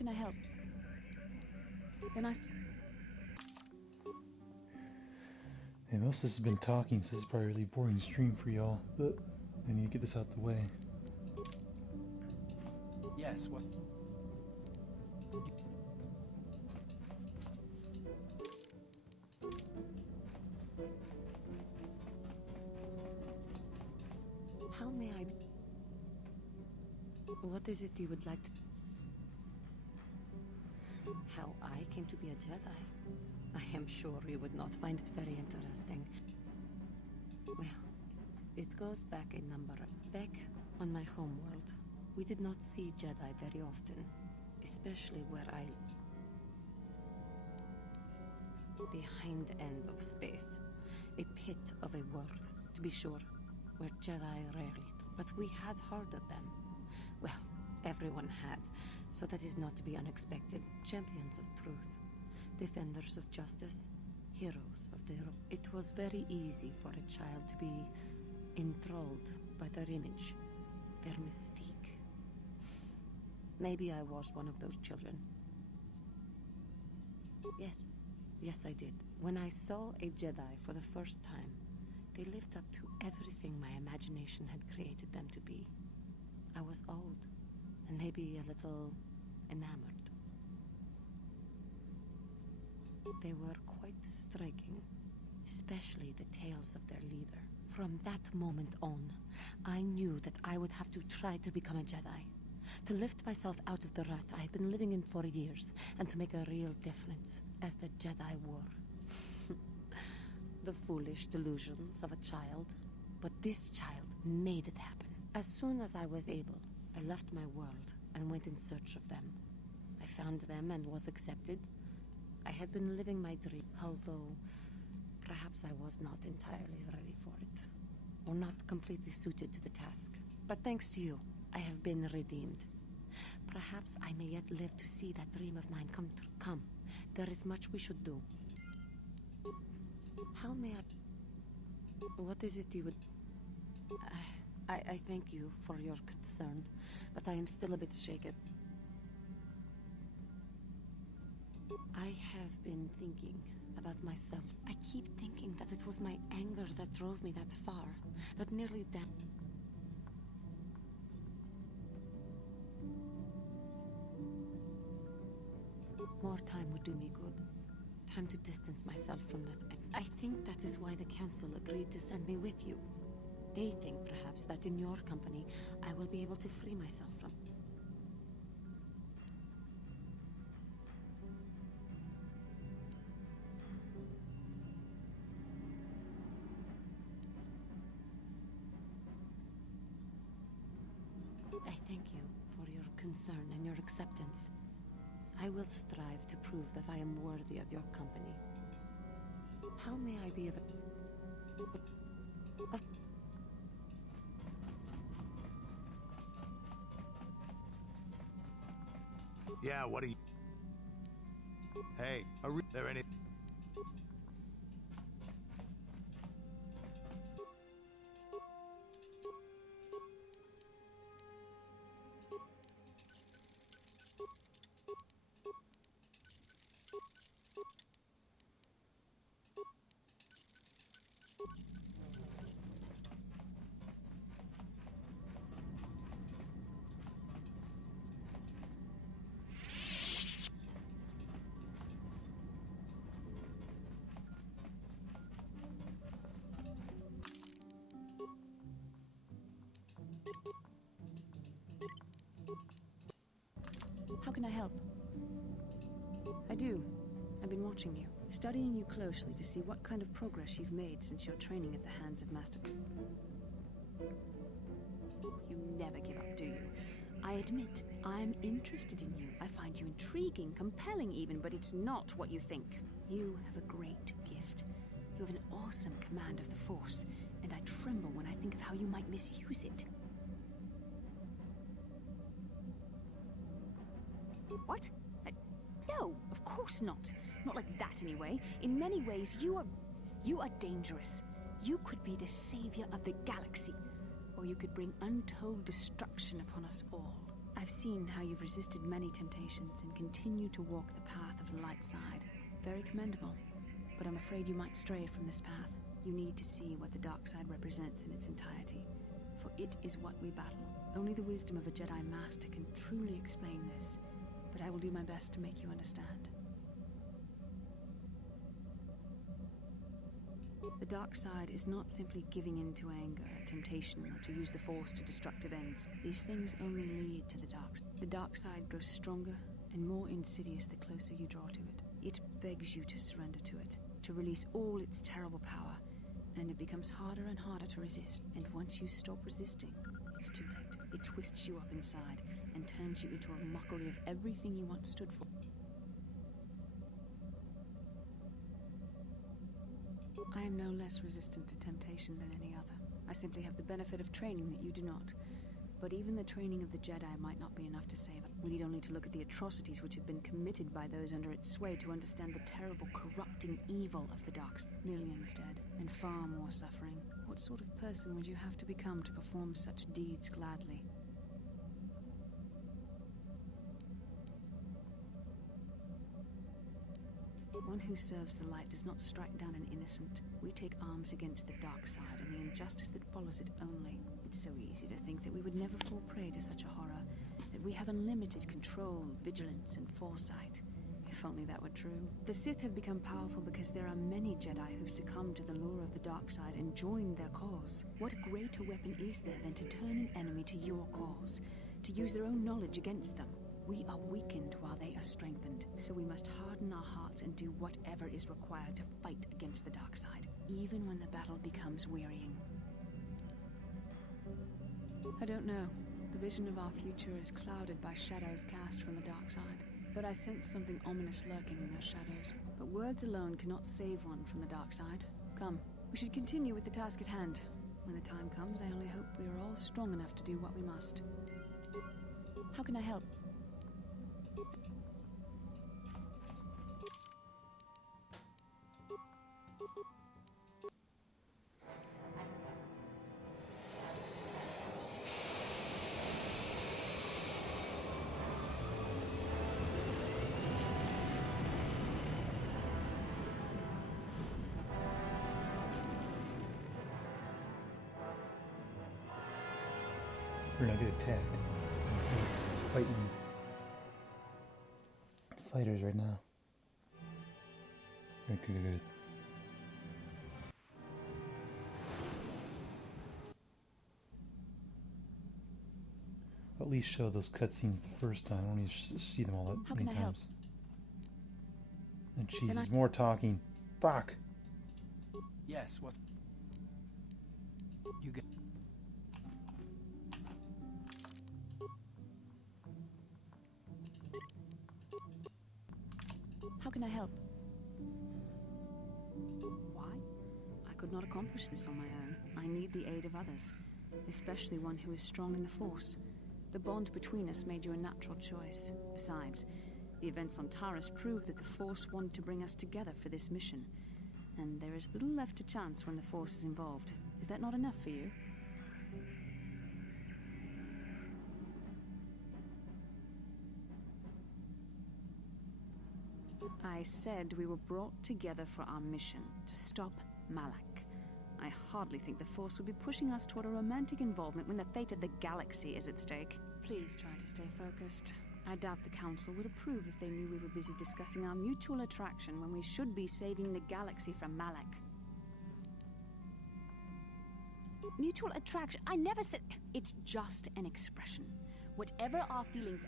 can I help? Can I... Hey, most of this has been talking, so this is probably a really boring stream for y'all, but I need to get this out the way. Yes, what? How may I... What is it you would like to... How I came to be a Jedi? I am sure you would not find it very interesting. Well, it goes back a number of... Back on my homeworld, we did not see Jedi very often, especially where I... The hind end of space. A pit of a world, to be sure, where Jedi rarely... But we had heard of them. Well, everyone had, so that is not to be unexpected. Champions of truth, defenders of justice, heroes of the... It was very easy for a child to be enthralled by their image, their mystique. Maybe I was one of those children. Yes, I did. When I saw a Jedi for the first time, they lived up to everything my imagination had created them to be. I was old, and maybe a little enamored. They were quite striking, especially the tales of their leader. From that moment on, I knew that I would have to try to become a Jedi, to lift myself out of the rut I had been living in for years, and to make a real difference, as the Jedi were. The foolish delusions of a child, but this child made it happen. As soon as I was able, I left my world and went in search of them. I found them and was accepted. I had been living my dream, although perhaps I was not entirely ready for it, or not completely suited to the task. But thanks to you, I have been redeemed. Perhaps I may yet live to see that dream of mine come true. Come, there is much we should do. How may I... What is it you would... I thank you for your concern, but I am still a bit shaken. I have been thinking about myself. I keep thinking that it was my anger that drove me that far, that nearly More time would do me good. Time to distance myself from that. I think that is why the Council agreed to send me with you. They think, perhaps, that in your company, I will be able to free myself from... I thank you for your concern and your acceptance. I will strive to prove that I am worthy of your company. How may I be of... Yeah, what are you... Hey, are there any... How can I help? I do. I've been watching you, studying you closely to see what kind of progress you've made since your training at the hands of Master... You never give up, do you? I admit, I'm interested in you. I find you intriguing, compelling even, but it's not what you think. You have a great gift. You have an awesome command of the Force, and I tremble when I think of how you might misuse it. What? No, of course not. Not like that, anyway. In many ways, you are dangerous. You could be the savior of the galaxy, or you could bring untold destruction upon us all. I've seen how you've resisted many temptations and continue to walk the path of the light side. Very commendable. But I'm afraid you might stray from this path. You need to see what the dark side represents in its entirety. For it is what we battle. Only the wisdom of a Jedi Master can truly explain this. But I will do my best to make you understand. The dark side is not simply giving in to anger, temptation, or to use the Force to destructive ends. These things only lead to the dark side. The dark side grows stronger and more insidious the closer you draw to it. It begs you to surrender to it, to release all its terrible power, and it becomes harder and harder to resist. And once you stop resisting, it's too late. It twists you up inside and turns you into a mockery of everything you once stood for. I am no less resistant to temptation than any other. I simply have the benefit of training that you do not. But even the training of the Jedi might not be enough to save us. We need only to look at the atrocities which have been committed by those under its sway to understand the terrible, corrupting evil of the dark side. Millions dead, and far more suffering. What sort of person would you have to become to perform such deeds gladly? One who serves the light does not strike down an innocent. We take arms against the dark side and the injustice that follows it only. It's so easy to think that we would never fall prey to such a horror, that we have unlimited control, vigilance, and foresight. If only that were true. The Sith have become powerful because there are many Jedi who've succumbed to the lure of the dark side and joined their cause. What greater weapon is there than to turn an enemy to your cause, to use their own knowledge against them? We are weakened while they are strengthened, so we must harden our hearts and do whatever is required to fight against the dark side, even when the battle becomes wearying. I don't know. The vision of our future is clouded by shadows cast from the dark side, but I sense something ominous lurking in those shadows. But words alone cannot save one from the dark side. Come, we should continue with the task at hand. When the time comes, I only hope we are all strong enough to do what we must. How can I help? We're not get attacked. We're fighting fighters right now. Good. At least show those cutscenes the first time. I don't need to see them all that many times. And Jesus, more talking. Fuck. Yes, what's... You get... How can I help? Why? I could not accomplish this on my own. I need the aid of others, especially one who is strong in the Force. The bond between us made you a natural choice. Besides, the events on Taris prove that the Force wanted to bring us together for this mission. And there is little left to chance when the Force is involved. Is that not enough for you? I said we were brought together for our mission, to stop Malak. I hardly think the Force would be pushing us toward a romantic involvement when the fate of the galaxy is at stake. Please try to stay focused. I doubt the Council would approve if they knew we were busy discussing our mutual attraction when we should be saving the galaxy from Malak. Mutual attraction? I never said... It's just an expression. Whatever our feelings...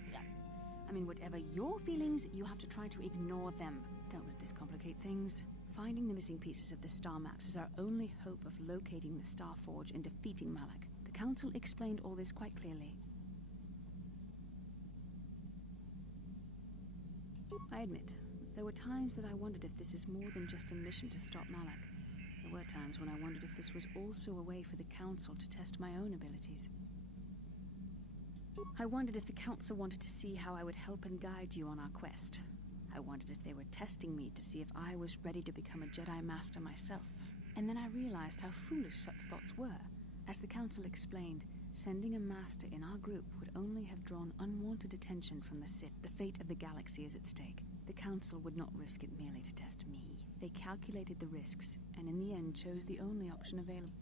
whatever your feelings, you have to try to ignore them. Don't let this complicate things. Finding the missing pieces of the star maps is our only hope of locating the Star Forge and defeating Malak. The Council explained all this quite clearly. I admit, there were times that I wondered if this is more than just a mission to stop Malak. There were times when I wondered if this was also a way for the Council to test my own abilities. I wondered if the Council wanted to see how I would help and guide you on our quest. I wondered if they were testing me to see if I was ready to become a Jedi Master myself. And then I realized how foolish such thoughts were. As the Council explained, Sending a master in our group would only have drawn unwanted attention from the Sith. The fate of the galaxy is at stake. The Council would not risk it merely to test me. They calculated the risks, and in the end chose the only option available.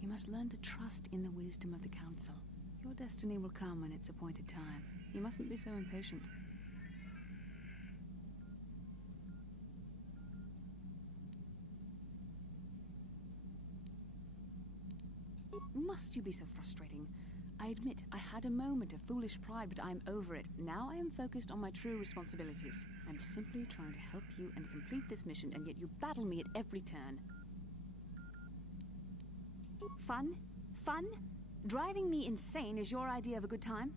You must learn to trust in the wisdom of the Council. Your destiny will come when its appointed time. You mustn't be so impatient. Must you be so frustrating? I admit I had a moment of foolish pride, but I'm over it. Now I am focused on my true responsibilities. I'm simply trying to help you and complete this mission, and yet you battle me at every turn. Fun? Fun? Driving me insane is your idea of a good time?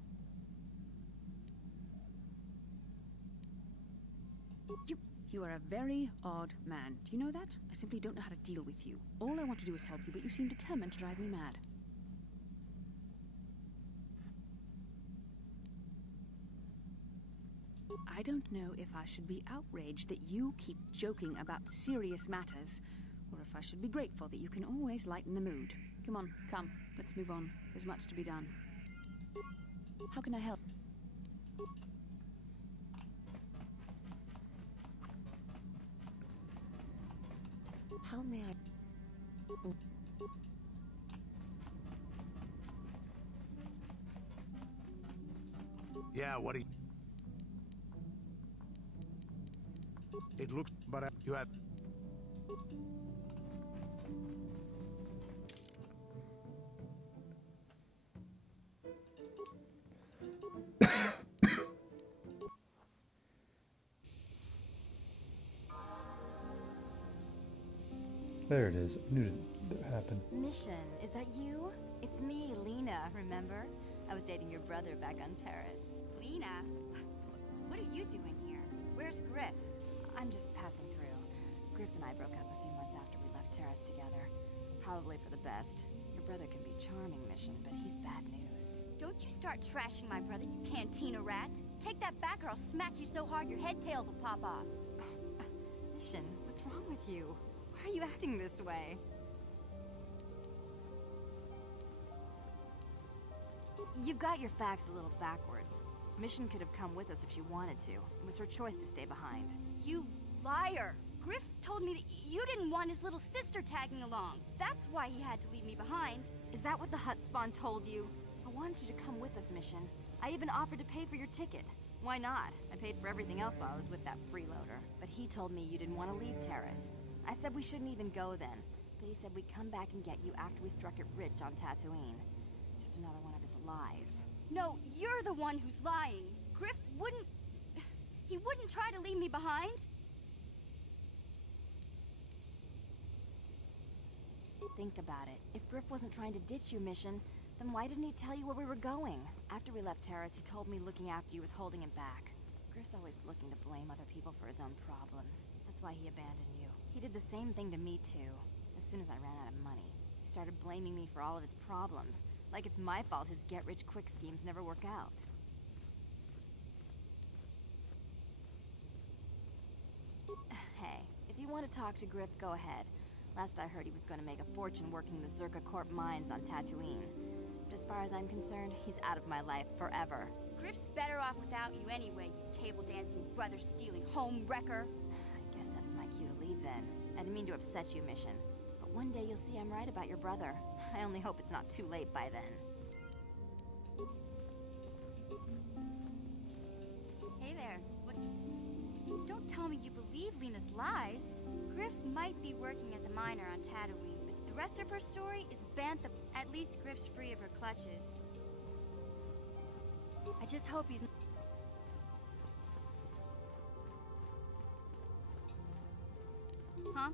You are a very odd man. Do you know that? I simply don't know how to deal with you. All I want to do is help you, but you seem determined to drive me mad. I don't know if I should be outraged that you keep joking about serious matters, or if I should be grateful that you can always lighten the mood. Come on, come. Let's move on. There's much to be done. How can I help? How may I... Oh. Yeah, what do you... It looks... but you have... There it is. I knew it happened. Mission, is that you? It's me, Lena, remember? I was dating your brother back on Terrace. Lena? What are you doing here? Where's Griff? I'm just passing through. Griff and I broke up a few months after we left Terrace together. Probably for the best. Your brother can be charming, Mission, but he's bad news. Don't you start trashing my brother, you cantina rat! Take that back or I'll smack you so hard your head tails will pop off! Mission, what's wrong with you? Why are you acting this way? You've got your facts a little backwards. Mission could have come with us if she wanted to. It was her choice to stay behind. You liar! Griff told me that you didn't want his little sister tagging along. That's why he had to leave me behind. Is that what the Hutt spawn told you? I wanted you to come with us, Mission. I even offered to pay for your ticket. Why not? I paid for everything else while I was with that freeloader. But he told me you didn't want to leave Terrace. I said we shouldn't even go then, but he said we'd come back and get you after we struck it rich on Tatooine. Just another one of his lies. No, you're the one who's lying. Griff wouldn't... He wouldn't try to leave me behind. Think about it. If Griff wasn't trying to ditch your mission, then why didn't he tell you where we were going? After we left Terrace, he told me looking after you was holding him back. Griff's always looking to blame other people for his own problems. That's why he abandoned you. He did the same thing to me, too. As soon as I ran out of money, he started blaming me for all of his problems. Like it's my fault his get-rich-quick schemes never work out. Hey, if you want to talk to Griff, go ahead. Last I heard he was going to make a fortune working the Zerka Corp mines on Tatooine. But as far as I'm concerned, he's out of my life forever. Griff's better off without you anyway, you table-dancing, brother-stealing home wrecker. I guess that's my cue to leave then. I didn't mean to upset you, Mission. But one day you'll see I'm right about your brother. I only hope it's not too late by then. Hey there. What? Don't tell me you believe Lena's lies. Griff might be working as a miner on Tatooine, but the rest of her story is bantha. At least Griff's free of her clutches. I just hope he's... Huh?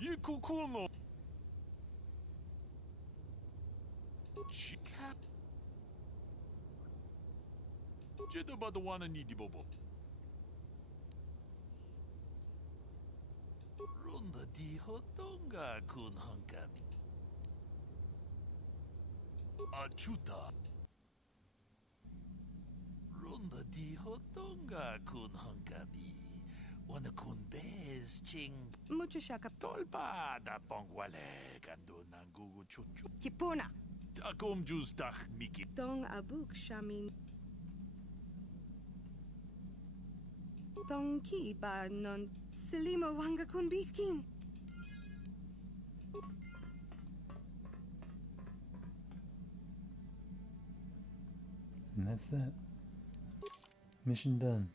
You cool no. Jeda Badawana Nidi Bobo. Runda di Hodonga kun Hankabi. Achuta. Runda di Hodonga kun Hankabi. Wana kun bez ching. Mucho shaka. Tolpa da pongwale kando nangugu chuchu. Kipuna. Takom jus dach miki. Dong abuk shamin. Dong ki ba non Selima wanga kun bikin. And that's that. Mission done.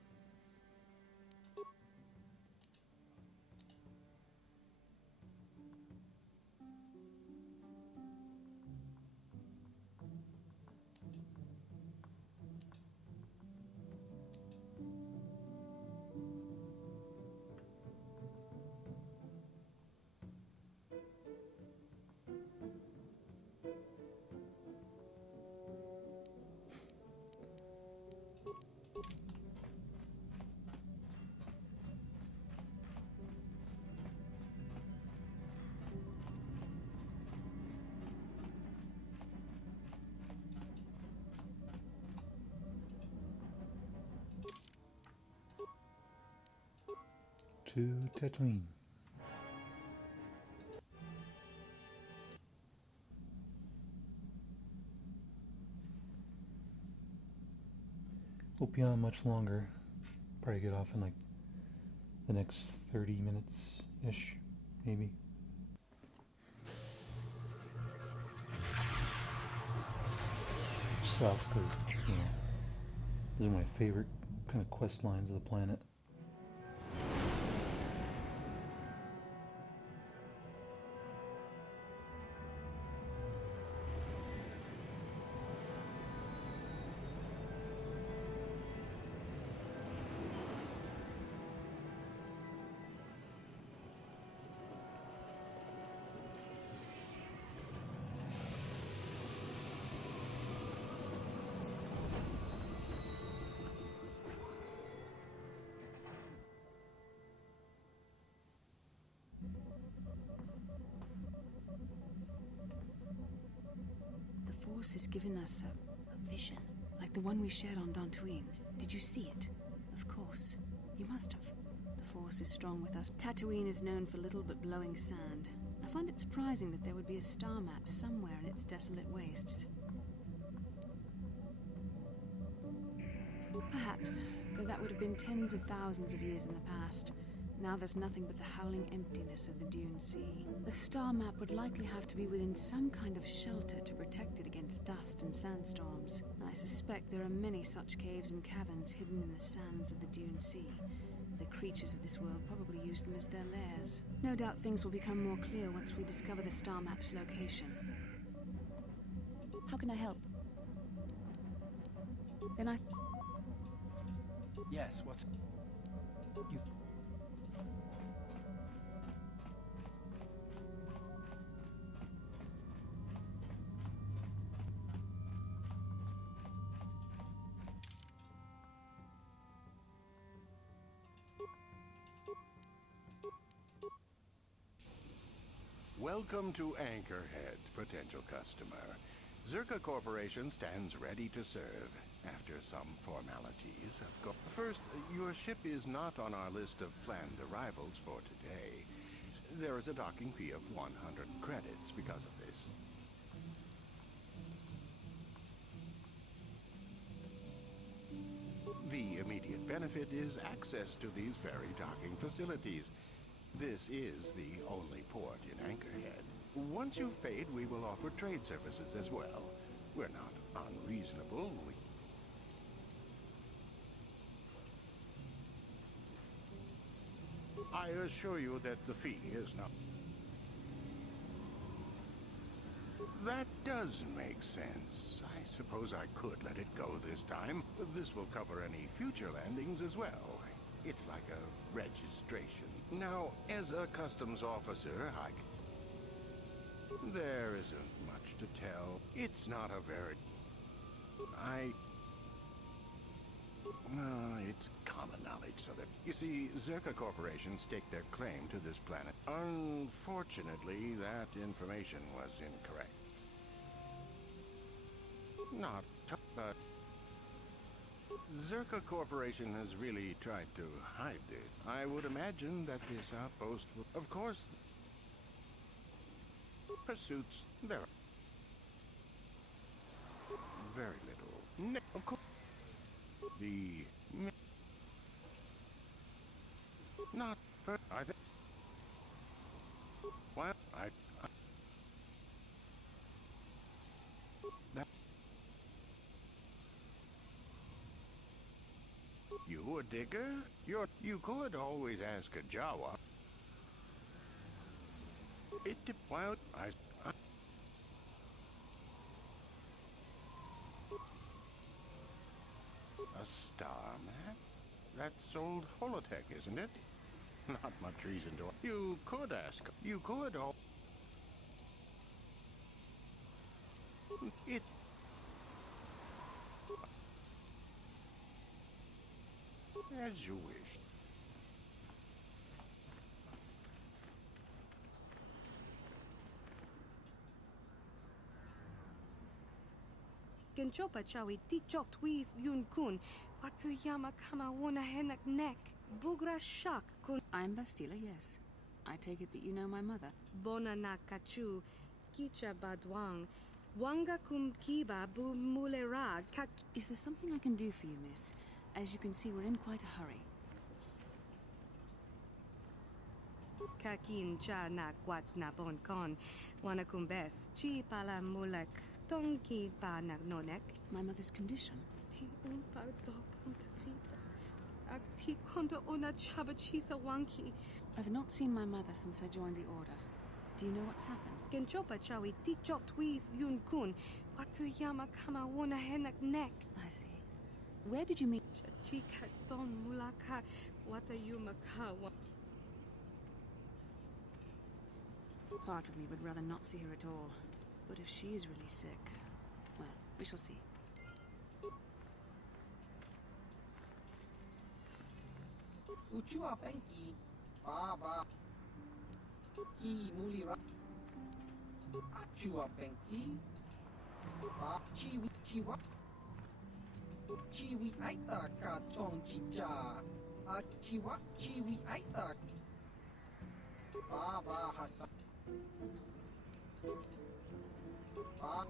To Tatooine. Won't be on much longer. Probably get off in like the next 30 minutes-ish, maybe. Which sucks because, you know, these are my favorite kind of quest lines of the planet. The Force has given us a vision, like the one we shared on Dantooine. Did you see it? Of course. You must have. The Force is strong with us. Tatooine is known for little but blowing sand. I find it surprising that there would be a star map somewhere in its desolate wastes. Perhaps, though that would have been tens of thousands of years in the past. Now there's nothing but the howling emptiness of the Dune Sea. The star map would likely have to be within some kind of shelter to protect it against dust and sandstorms. I suspect there are many such caves and caverns hidden in the sands of the Dune Sea. The creatures of this world probably use them as their lairs. No doubt things will become more clear once we discover the star map's location. How can I help? Then I... Yes, what's... You... Welcome to Ancorhead, potential customer. Zerka Corporation stands ready to serve. After some formalities, of course. First, your ship is not on our list of planned arrivals for today. There is a docking fee of 100 credits because of this. The immediate benefit is access to these very docking facilities. This is the only port in Ancorhead. Once you've paid, we will offer trade services as well. We're not unreasonable. I assure you that the fee is not... That does make sense. I suppose I could let it go this time. This will cover any future landings as well. It's like a registration. Now, as a customs officer, there isn't much to tell. It's not a very... You see, Zerka Corporation staked their claim to this planet. Unfortunately, that information was incorrect. Not, but Zerka Corporation has really tried to hide it. I would imagine that this outpost will, of course, pursuits there. Very little. Of course, the not. I think. Well, that you a digger? You could always ask a Jawa. Well, a star map? That's old Holotech, isn't it? Not much reason to. You could ask. You could. It. As you wish. Genchopa chawi tikchok twis yun kun. Watuyama kama wona henak nek. Bugra shak kun. I'm Bastila, yes. I take it that you know my mother. Bona na kachu. Kicha badwang. Wanga kum kiba bu mulera kak. Is there something I can do for you, miss? As you can see, we're in quite a hurry. Kakin cha na kwat na bon kon. Wana kumbes. Chi pala mulek. Tonki pa na nonek. My mother's condition? Tin un pa do punta krita. Akti konda ona chaba chisa wanki. I've not seen my mother since I joined the Order. Do you know what's happened? Genchopa chawi tikchok twis yun kun. Watuyama kama wona henak nek. I see. Where did you meet? Chika don mulaka. Watayuma ka. Part of me would rather not see her at all. But if she is really sick, well, we shall see. Uchua penki. Baba. Ki mulira. Achua penki. Ba chiwi chiwa. Chiwi aita ka chong chicha. Achiwa chiwi aita. Baba hasa. Ba.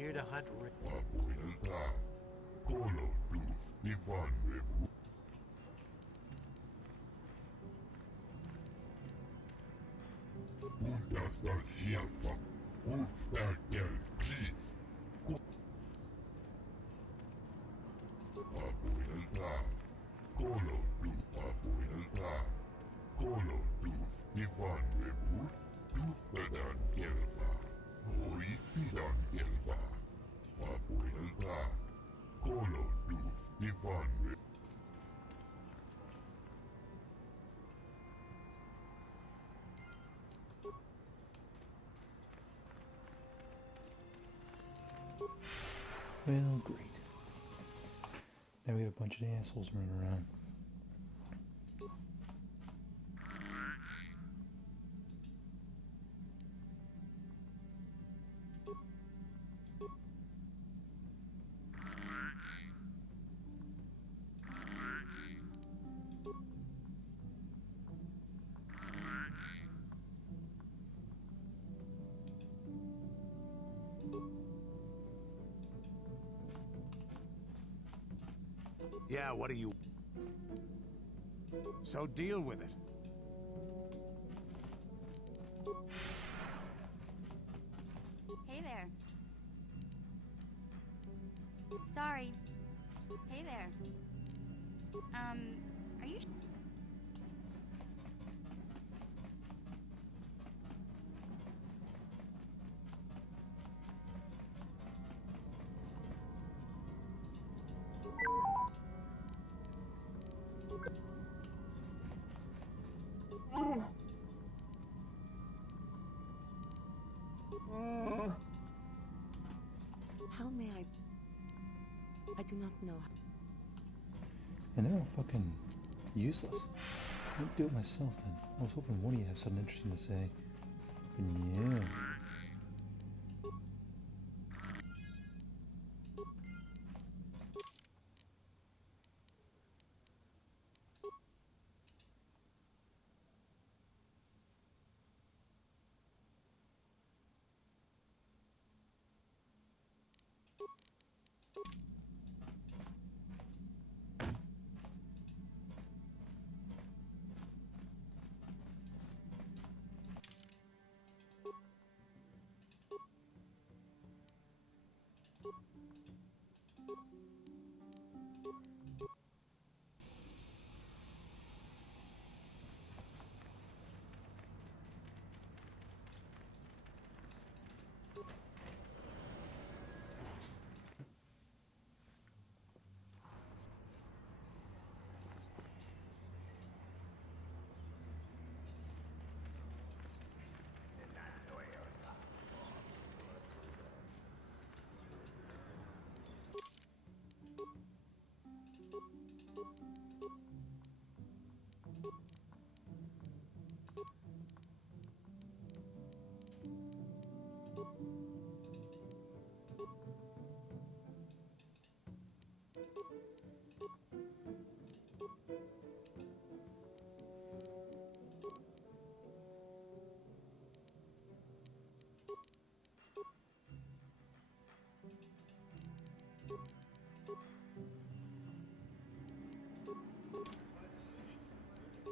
here to hunt Well, great. Now we have a bunch of assholes running around. Yeah, what do you... So deal with it. Hey there. Sorry. Hey there. Are you... How may I do not know. And they're all fucking useless. I'd do it myself then. I was hoping one of you had something interesting to say. But yeah.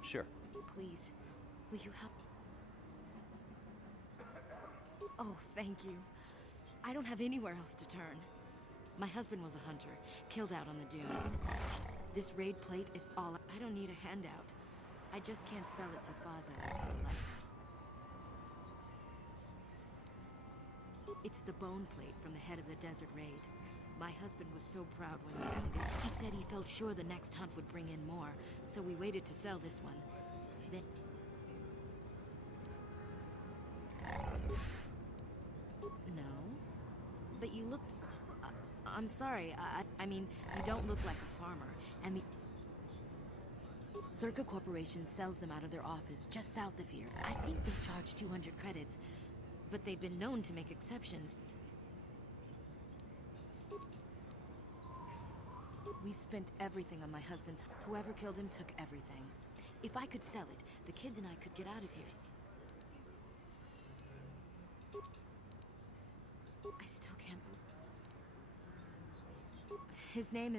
Sure. Please, will you help? Oh, thank you. I don't have anywhere else to turn. My husband was a hunter, killed out on the dunes. This raid plate is all. I don't need a handout. I just can't sell it to Faza without a license. It's the bone plate from the head of the desert raid. My husband was so proud when he found it. He said he felt sure the next hunt would bring in more, so we waited to sell this one. Then... No? But you looked... I'm sorry, I mean, you don't look like a farmer, and the... Zerka Corporation sells them out of their office just south of here. I think they charge 200 credits, but they've been known to make exceptions. We spent everything on my husband's... Whoever killed him took everything. If I could sell it, the kids and I could get out of here. I still can't... His name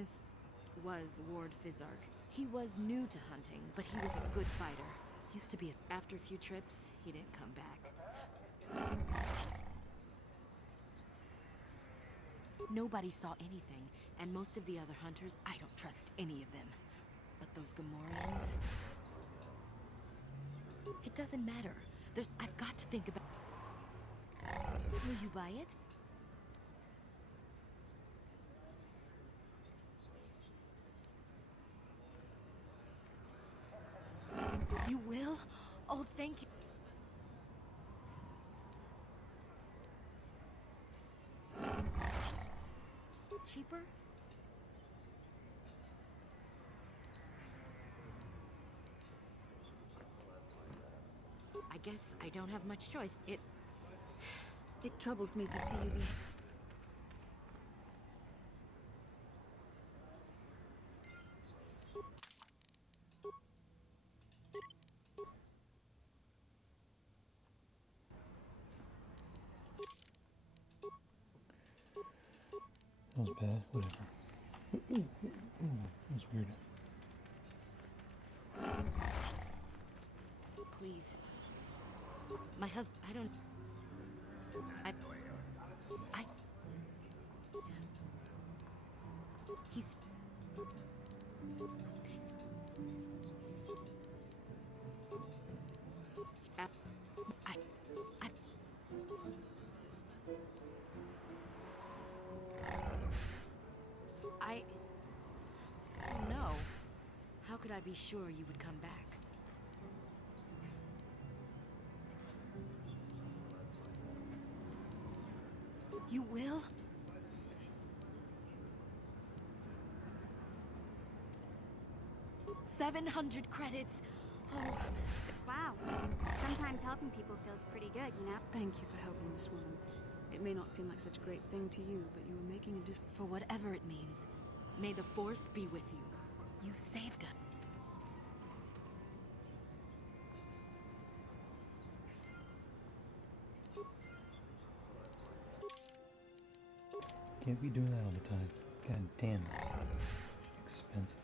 was Ward Fizzark. He was new to hunting, but he was a good fighter. Used to be. After a few trips, he didn't come back. Nobody saw anything, and most of the other hunters, I don't trust any of them. But those Gamorreans... It doesn't matter. I've got to think about... Will you buy it? You will? Oh, thank you. Cheaper? I guess I don't have much choice. It troubles me to see you be... That was bad. Whatever. That was weird. Please. My husband... I don't... He's... Oh no. How could I be sure you would come back? You will? $700 credits. Oh. Wow. Sometimes helping people feels pretty good, you know? Thank you for helping this woman. It may not seem like such a great thing to you, but you are making a difference. For whatever it means, may the Force be with you. You saved us. Can't be doing that all the time. God damn it. Expensive.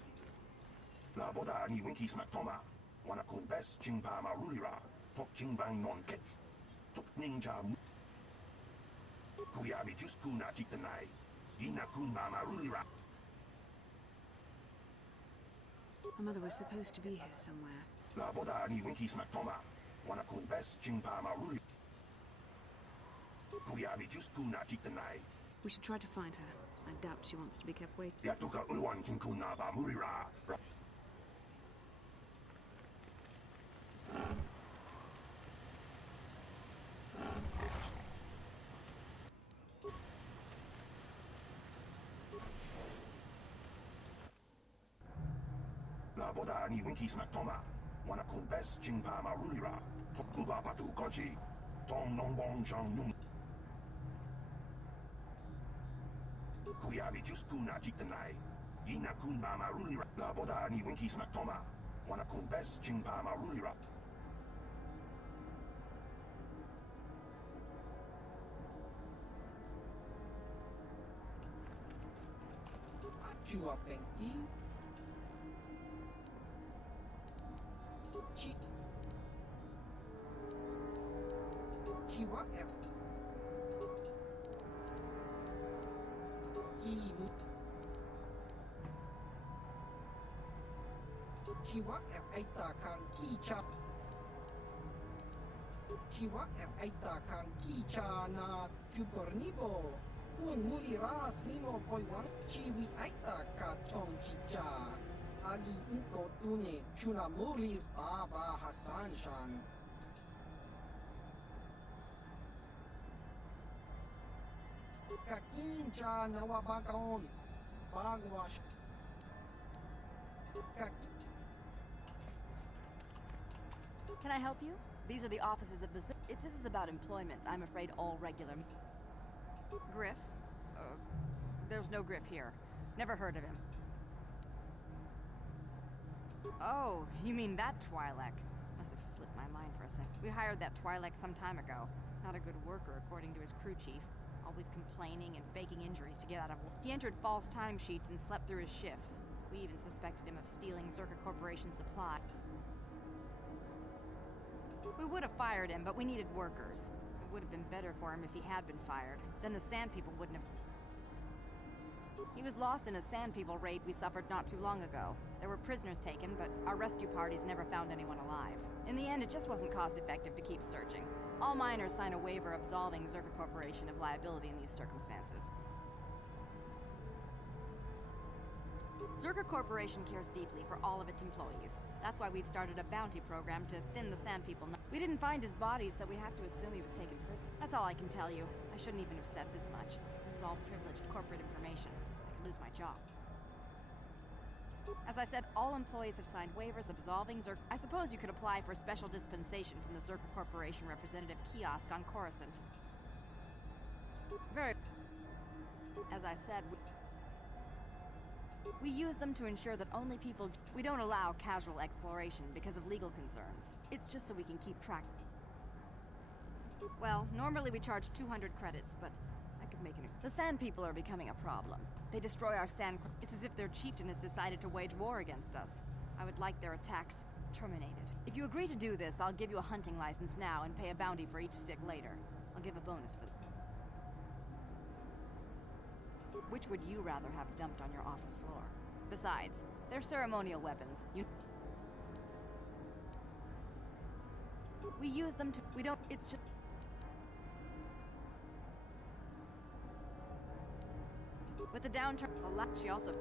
La boda ni winki smack toma. Wana kun best chingpa ma rulira. Tok chingbang non ket. Tok ninja mu. Kuya mi just kuna chitanai. Ina kun ma rulira. My mother was supposed to be here somewhere. La boda ni winki smack toma. Wana kun best chingpa ma rulira. Kuya mi just kuna chitanai. We should try to find her. I doubt she wants to be kept waiting. Yatuka uwan kinkuna ba murira. La boda ni winki smack toma. Wana kun best chingpa ma rulira. Uba patu kochi. Tong non bong chang nung. Kuya mi just kuna chitanai. Ina kun ma rulira. La boda ni winki smack toma. Wana kun best chingpa ma rulira. Chua Penki. Chiwa El. Kimu. Chiwa El Aita Kang Kicha. Chiwa El Aita Kang Kicha na Jupornibo. Kun muliras nimo poiwan chiwi aita ka chong chicha. Agi inko tune chuna mulir baba Hasan shan. Kakin cha nawabakaon. Bagwash. Can I help you? These are the offices of the zoo. If this is about employment, I'm afraid all regular... Griff? There's no Griff here. Never heard of him. Oh, you mean that Twi'lek. Must have slipped my mind for a sec. We hired that Twi'lek some time ago. Not a good worker, according to his crew chief. always complaining and faking injuries to get out of work. He entered false timesheets and slept through his shifts. We even suspected him of stealing Zerka Corporation supply. We would have fired him, but we needed workers. It would have been better for him if he had been fired. Then the Sand People wouldn't have... He was lost in a Sand People raid we suffered not too long ago. There were prisoners taken, but our rescue parties never found anyone alive. In the end, it just wasn't cost-effective to keep searching. All miners sign a waiver absolving Zerka Corporation of liability in these circumstances. Zerka Corporation cares deeply for all of its employees. That's why we've started a bounty program to thin the Sand People. We didn't find his body, so we have to assume he was taken prisoner. That's all I can tell you. I shouldn't even have said this much. This is all privileged corporate information. I could lose my job. As I said, all employees have signed waivers absolving Zerka. I suppose you could apply for special dispensation from the Zerka Corporation representative kiosk on Coruscant. Very... As I said, we use them to ensure that only people... We don't allow casual exploration because of legal concerns. It's just so we can keep track. Well, normally we charge 200 credits, but I could make an... The Sand People are becoming a problem. They destroy our sand... It's as if their chieftain has decided to wage war against us. I would like their attacks terminated. If you agree to do this, I'll give you a hunting license now and pay a bounty for each stick later. I'll give a bonus for... Which would you rather have dumped on your office floor? Besides, they're ceremonial weapons. We use them to... We don't... It's just... With the downturn... She also...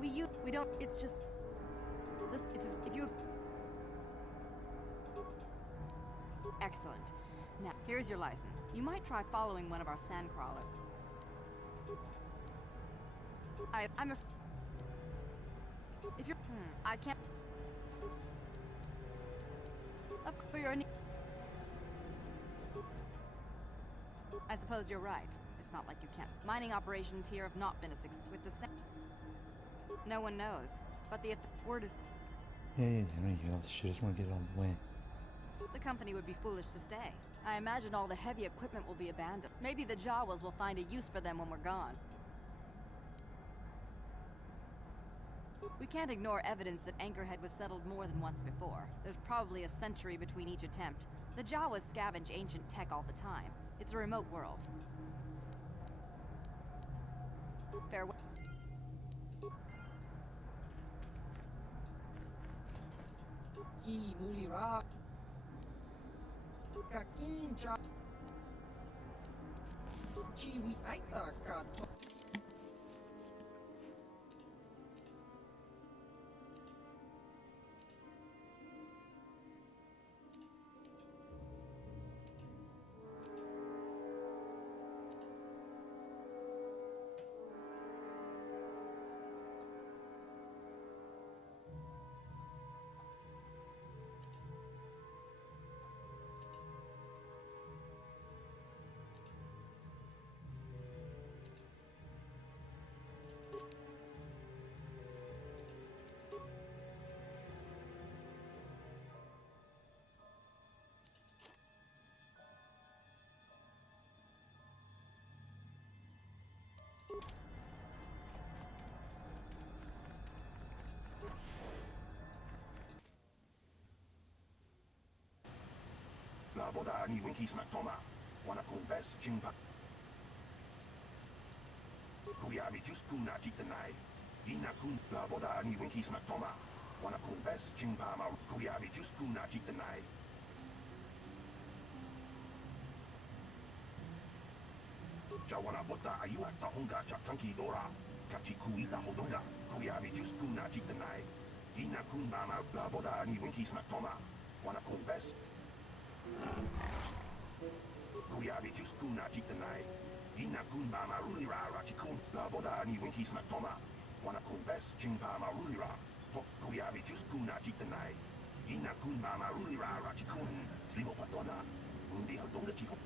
We don't... It's just... It's... If you... Excellent. Now, here's your license. You might try following one of our sandcrawlers. I'm a... If you're... I can't... For your... I suppose you're right. It's not like you can't. Mining operations here have not been a success with the same... No one knows. But the word is... Hey, I don't hear all this shit. I just want to get it out of the way. The company would be foolish to stay. I imagine all the heavy equipment will be abandoned. Maybe the Jawas will find a use for them when we're gone. We can't ignore evidence that Ancorhead was settled more than once before. There's probably a century between each attempt. The Jawas scavenge ancient tech all the time. It's a remote world. Farewell. Ki mulira. Kakinja. Chiwi aita kato. La boda ni winkis matoma. Wana kun bes jingpa. Kuya mi just kuna jitanai. Ina kun la boda ni winkis matoma. Wana kun bes jingpa ma kuya mi just kuna jitanai. Jawana bota ayu ta honga chatanki dora. Kachi kuita hodonga. Kuya mi just kuna jitanai. Ina kun mama la boda ni winkis matoma. Wana kun bes Kuyabi just kuna jitanai. Ina kun mama rulira rachikun. La boda ni winkis matoma. Wana kun bes jingpa ma rulira. Kuyabi just kuna jitanai. Ina kun mama rulira rachikun. Slimo patona. Undi hodonga chico.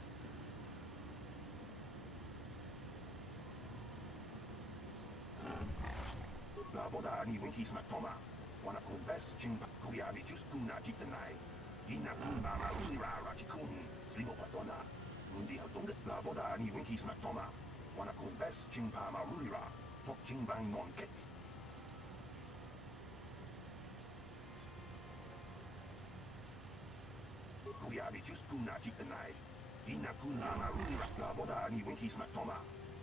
La boda ni winkis matoma. Wana kun bes jingpa. Kuyabi just kuna jitanai. Ina kun mama rulira rachikun. Slimo patona. Undi hatung laboda ni winkis matoma. Wana kun bes chingpa marulira. Tok chingbang non kek. Kuyabi just kuna jitanai. Ina kun marulira laboda ni winkis matoma.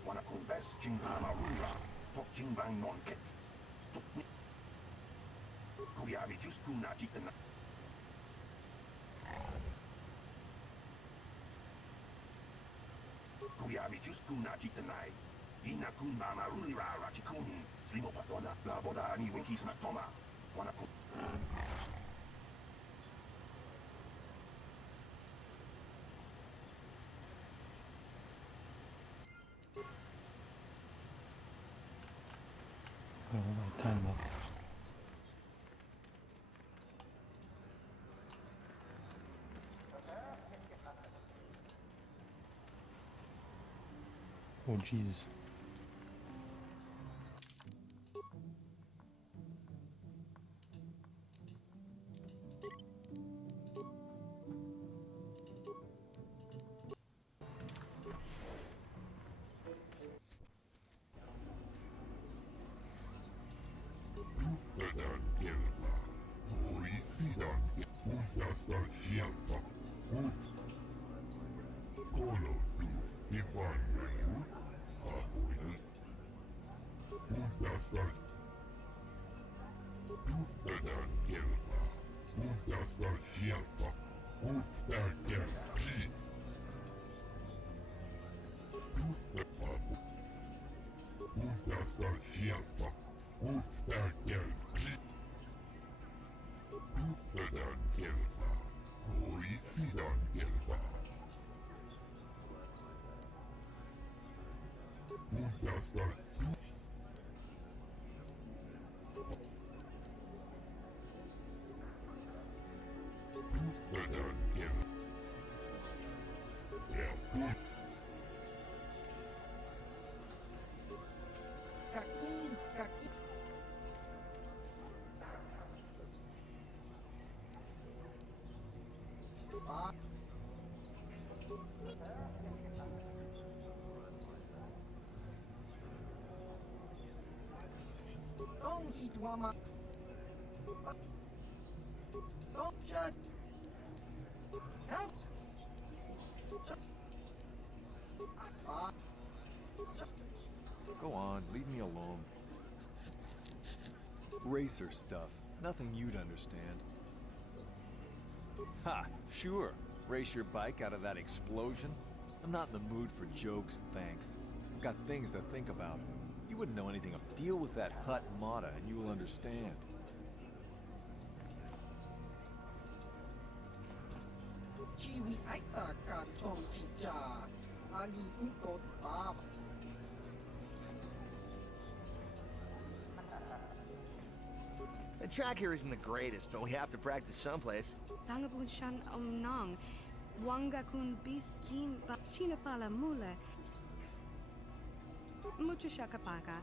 Wana kun bes chingpa marulira. Tok chingbang non kek. Kuyabi just kuna jitanai. Kuyabi just kuna jitanai. Ina kun marulira rachikun. Slimo patona laboda ni winkis matoma. Wana kun. Got a lot of time left. Oh, Jesus. Don't hit Wama. Don't shut. Go on, leave me alone. Racer stuff. Nothing you'd understand. Ha! Sure. Race your bike out of that explosion? I'm not in the mood for jokes, thanks. I've got things to think about. You wouldn't know anything of. Deal with that Hut Mata and you will understand. Chiwi aita kan chong chicha. Agi inkot pap. The track here isn't the greatest, but we have to practice someplace. Tangabun shan nang. Wanga kun bis kin ba china pala mule. Mucho shakapaka.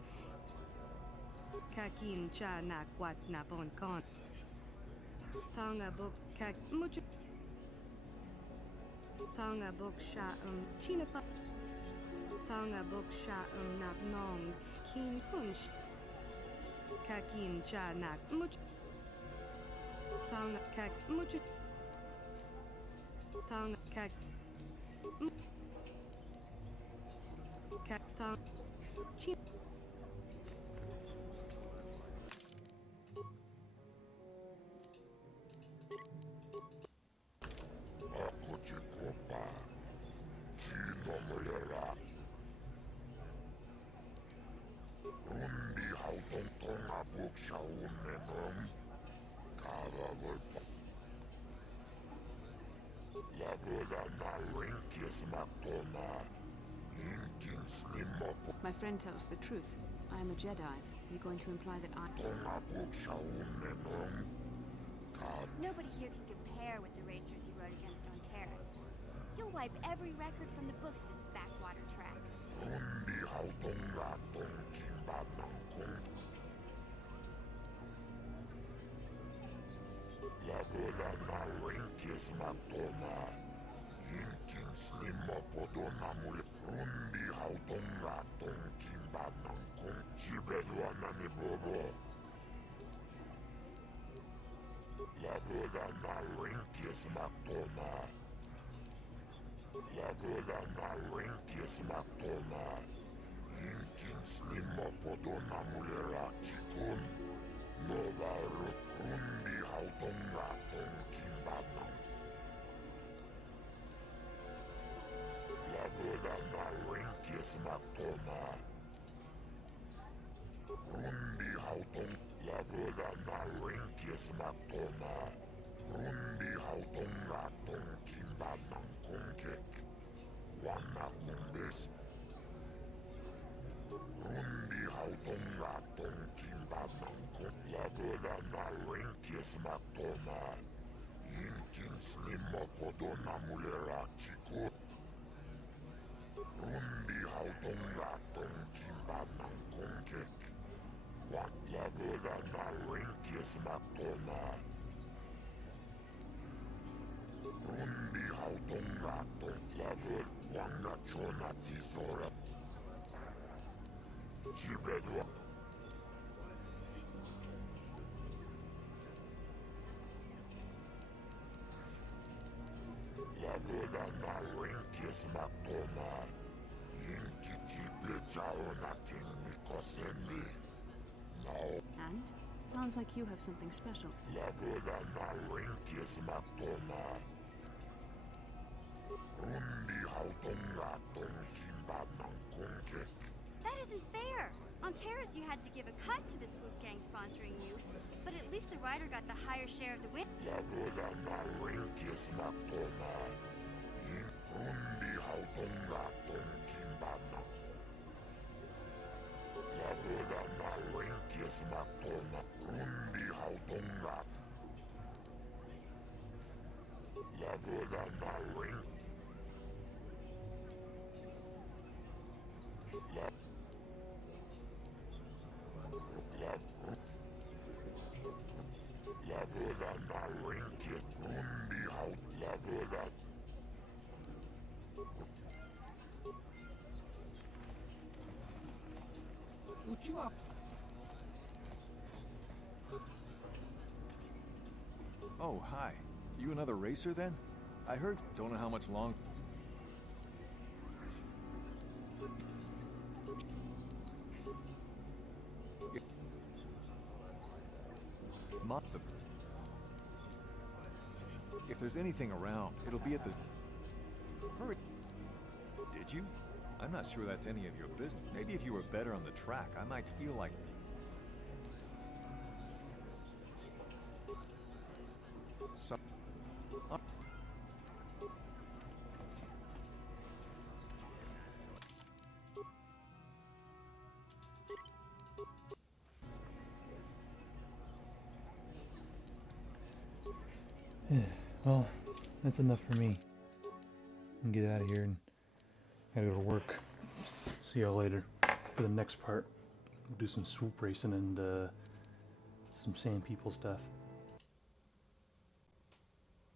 Kakin cha na kwat na bon kon. Tanga book kak mucho. Tanga book sha china pa. Tanga book sha nak nong. Kin kunsh. Kakin cha nak mucho. Tanga kak mucho. Tanga kak. Kak tang. Chin. Ako chikopa. Chino mulera. Undi hautong tong abuk shaun nenong. Kava volpa. Laboda na rinkis matona. Inkin slimo. My friend tells the truth. I am a Jedi. You're going to imply that I... Tong abuk shaun nenong. Nobody here can compare with the racers you rode against on Terrace. You'll wipe every record from the books this backwater track. Undi hautong ratong kimbat ng kong. Laboda na rinkis matona. Inkin slimo podona mule rundi hautonga tonkin badnan kong jibedwana ni bobo. La boda na rinkis maktona. La boda na rinkis maktona. Inkin slimo podona mulera chikun. Nova rundi hautonga tonkin badnan. La boda na rinkis maktona. Rundi hauton. La boda na rinkis maktona. Rundi hautonga tonkin badnan konkek. Wana kumbes. Rundi hautonga tonkin badnan konkek. La boda na rinkis maktona. Inkin slimo podona mulera chiko. Rundi hautonga tonkin badnan konkek. What la boda na rinkis maktona. Rundi hautonga tonk la boda wanga chona tisora. Jivedwa. La boda na rinkis maktona. Yinki jibejaona kinni kosendi. And? Sounds like you have something special. La boda na rinkis maktona. Rundi hautonga tonkin badnan konkek. That isn't fair! On Terrace you had to give a cut to the swoop gang sponsoring you, but at least the rider got the higher share of the win. La boda na rinkis maktona. Rundi hautonga tonkin badnan. La boda na rinkis maktona. Rundi hautonga. La boda na rink. La boda na rinkis rundi haut. La boda. Uchiwa. Oh, hi. You another racer then? I heard. Don't know how much long. If there's anything around, it'll be at the... Hurry. Did you? I'm not sure that's any of your business. Maybe if you were better on the track, I might feel like... So... Well, that's enough for me. I'm gonna get out of here and I gotta go to work. See y'all later for the next part. We'll do some swoop racing and some sand people stuff.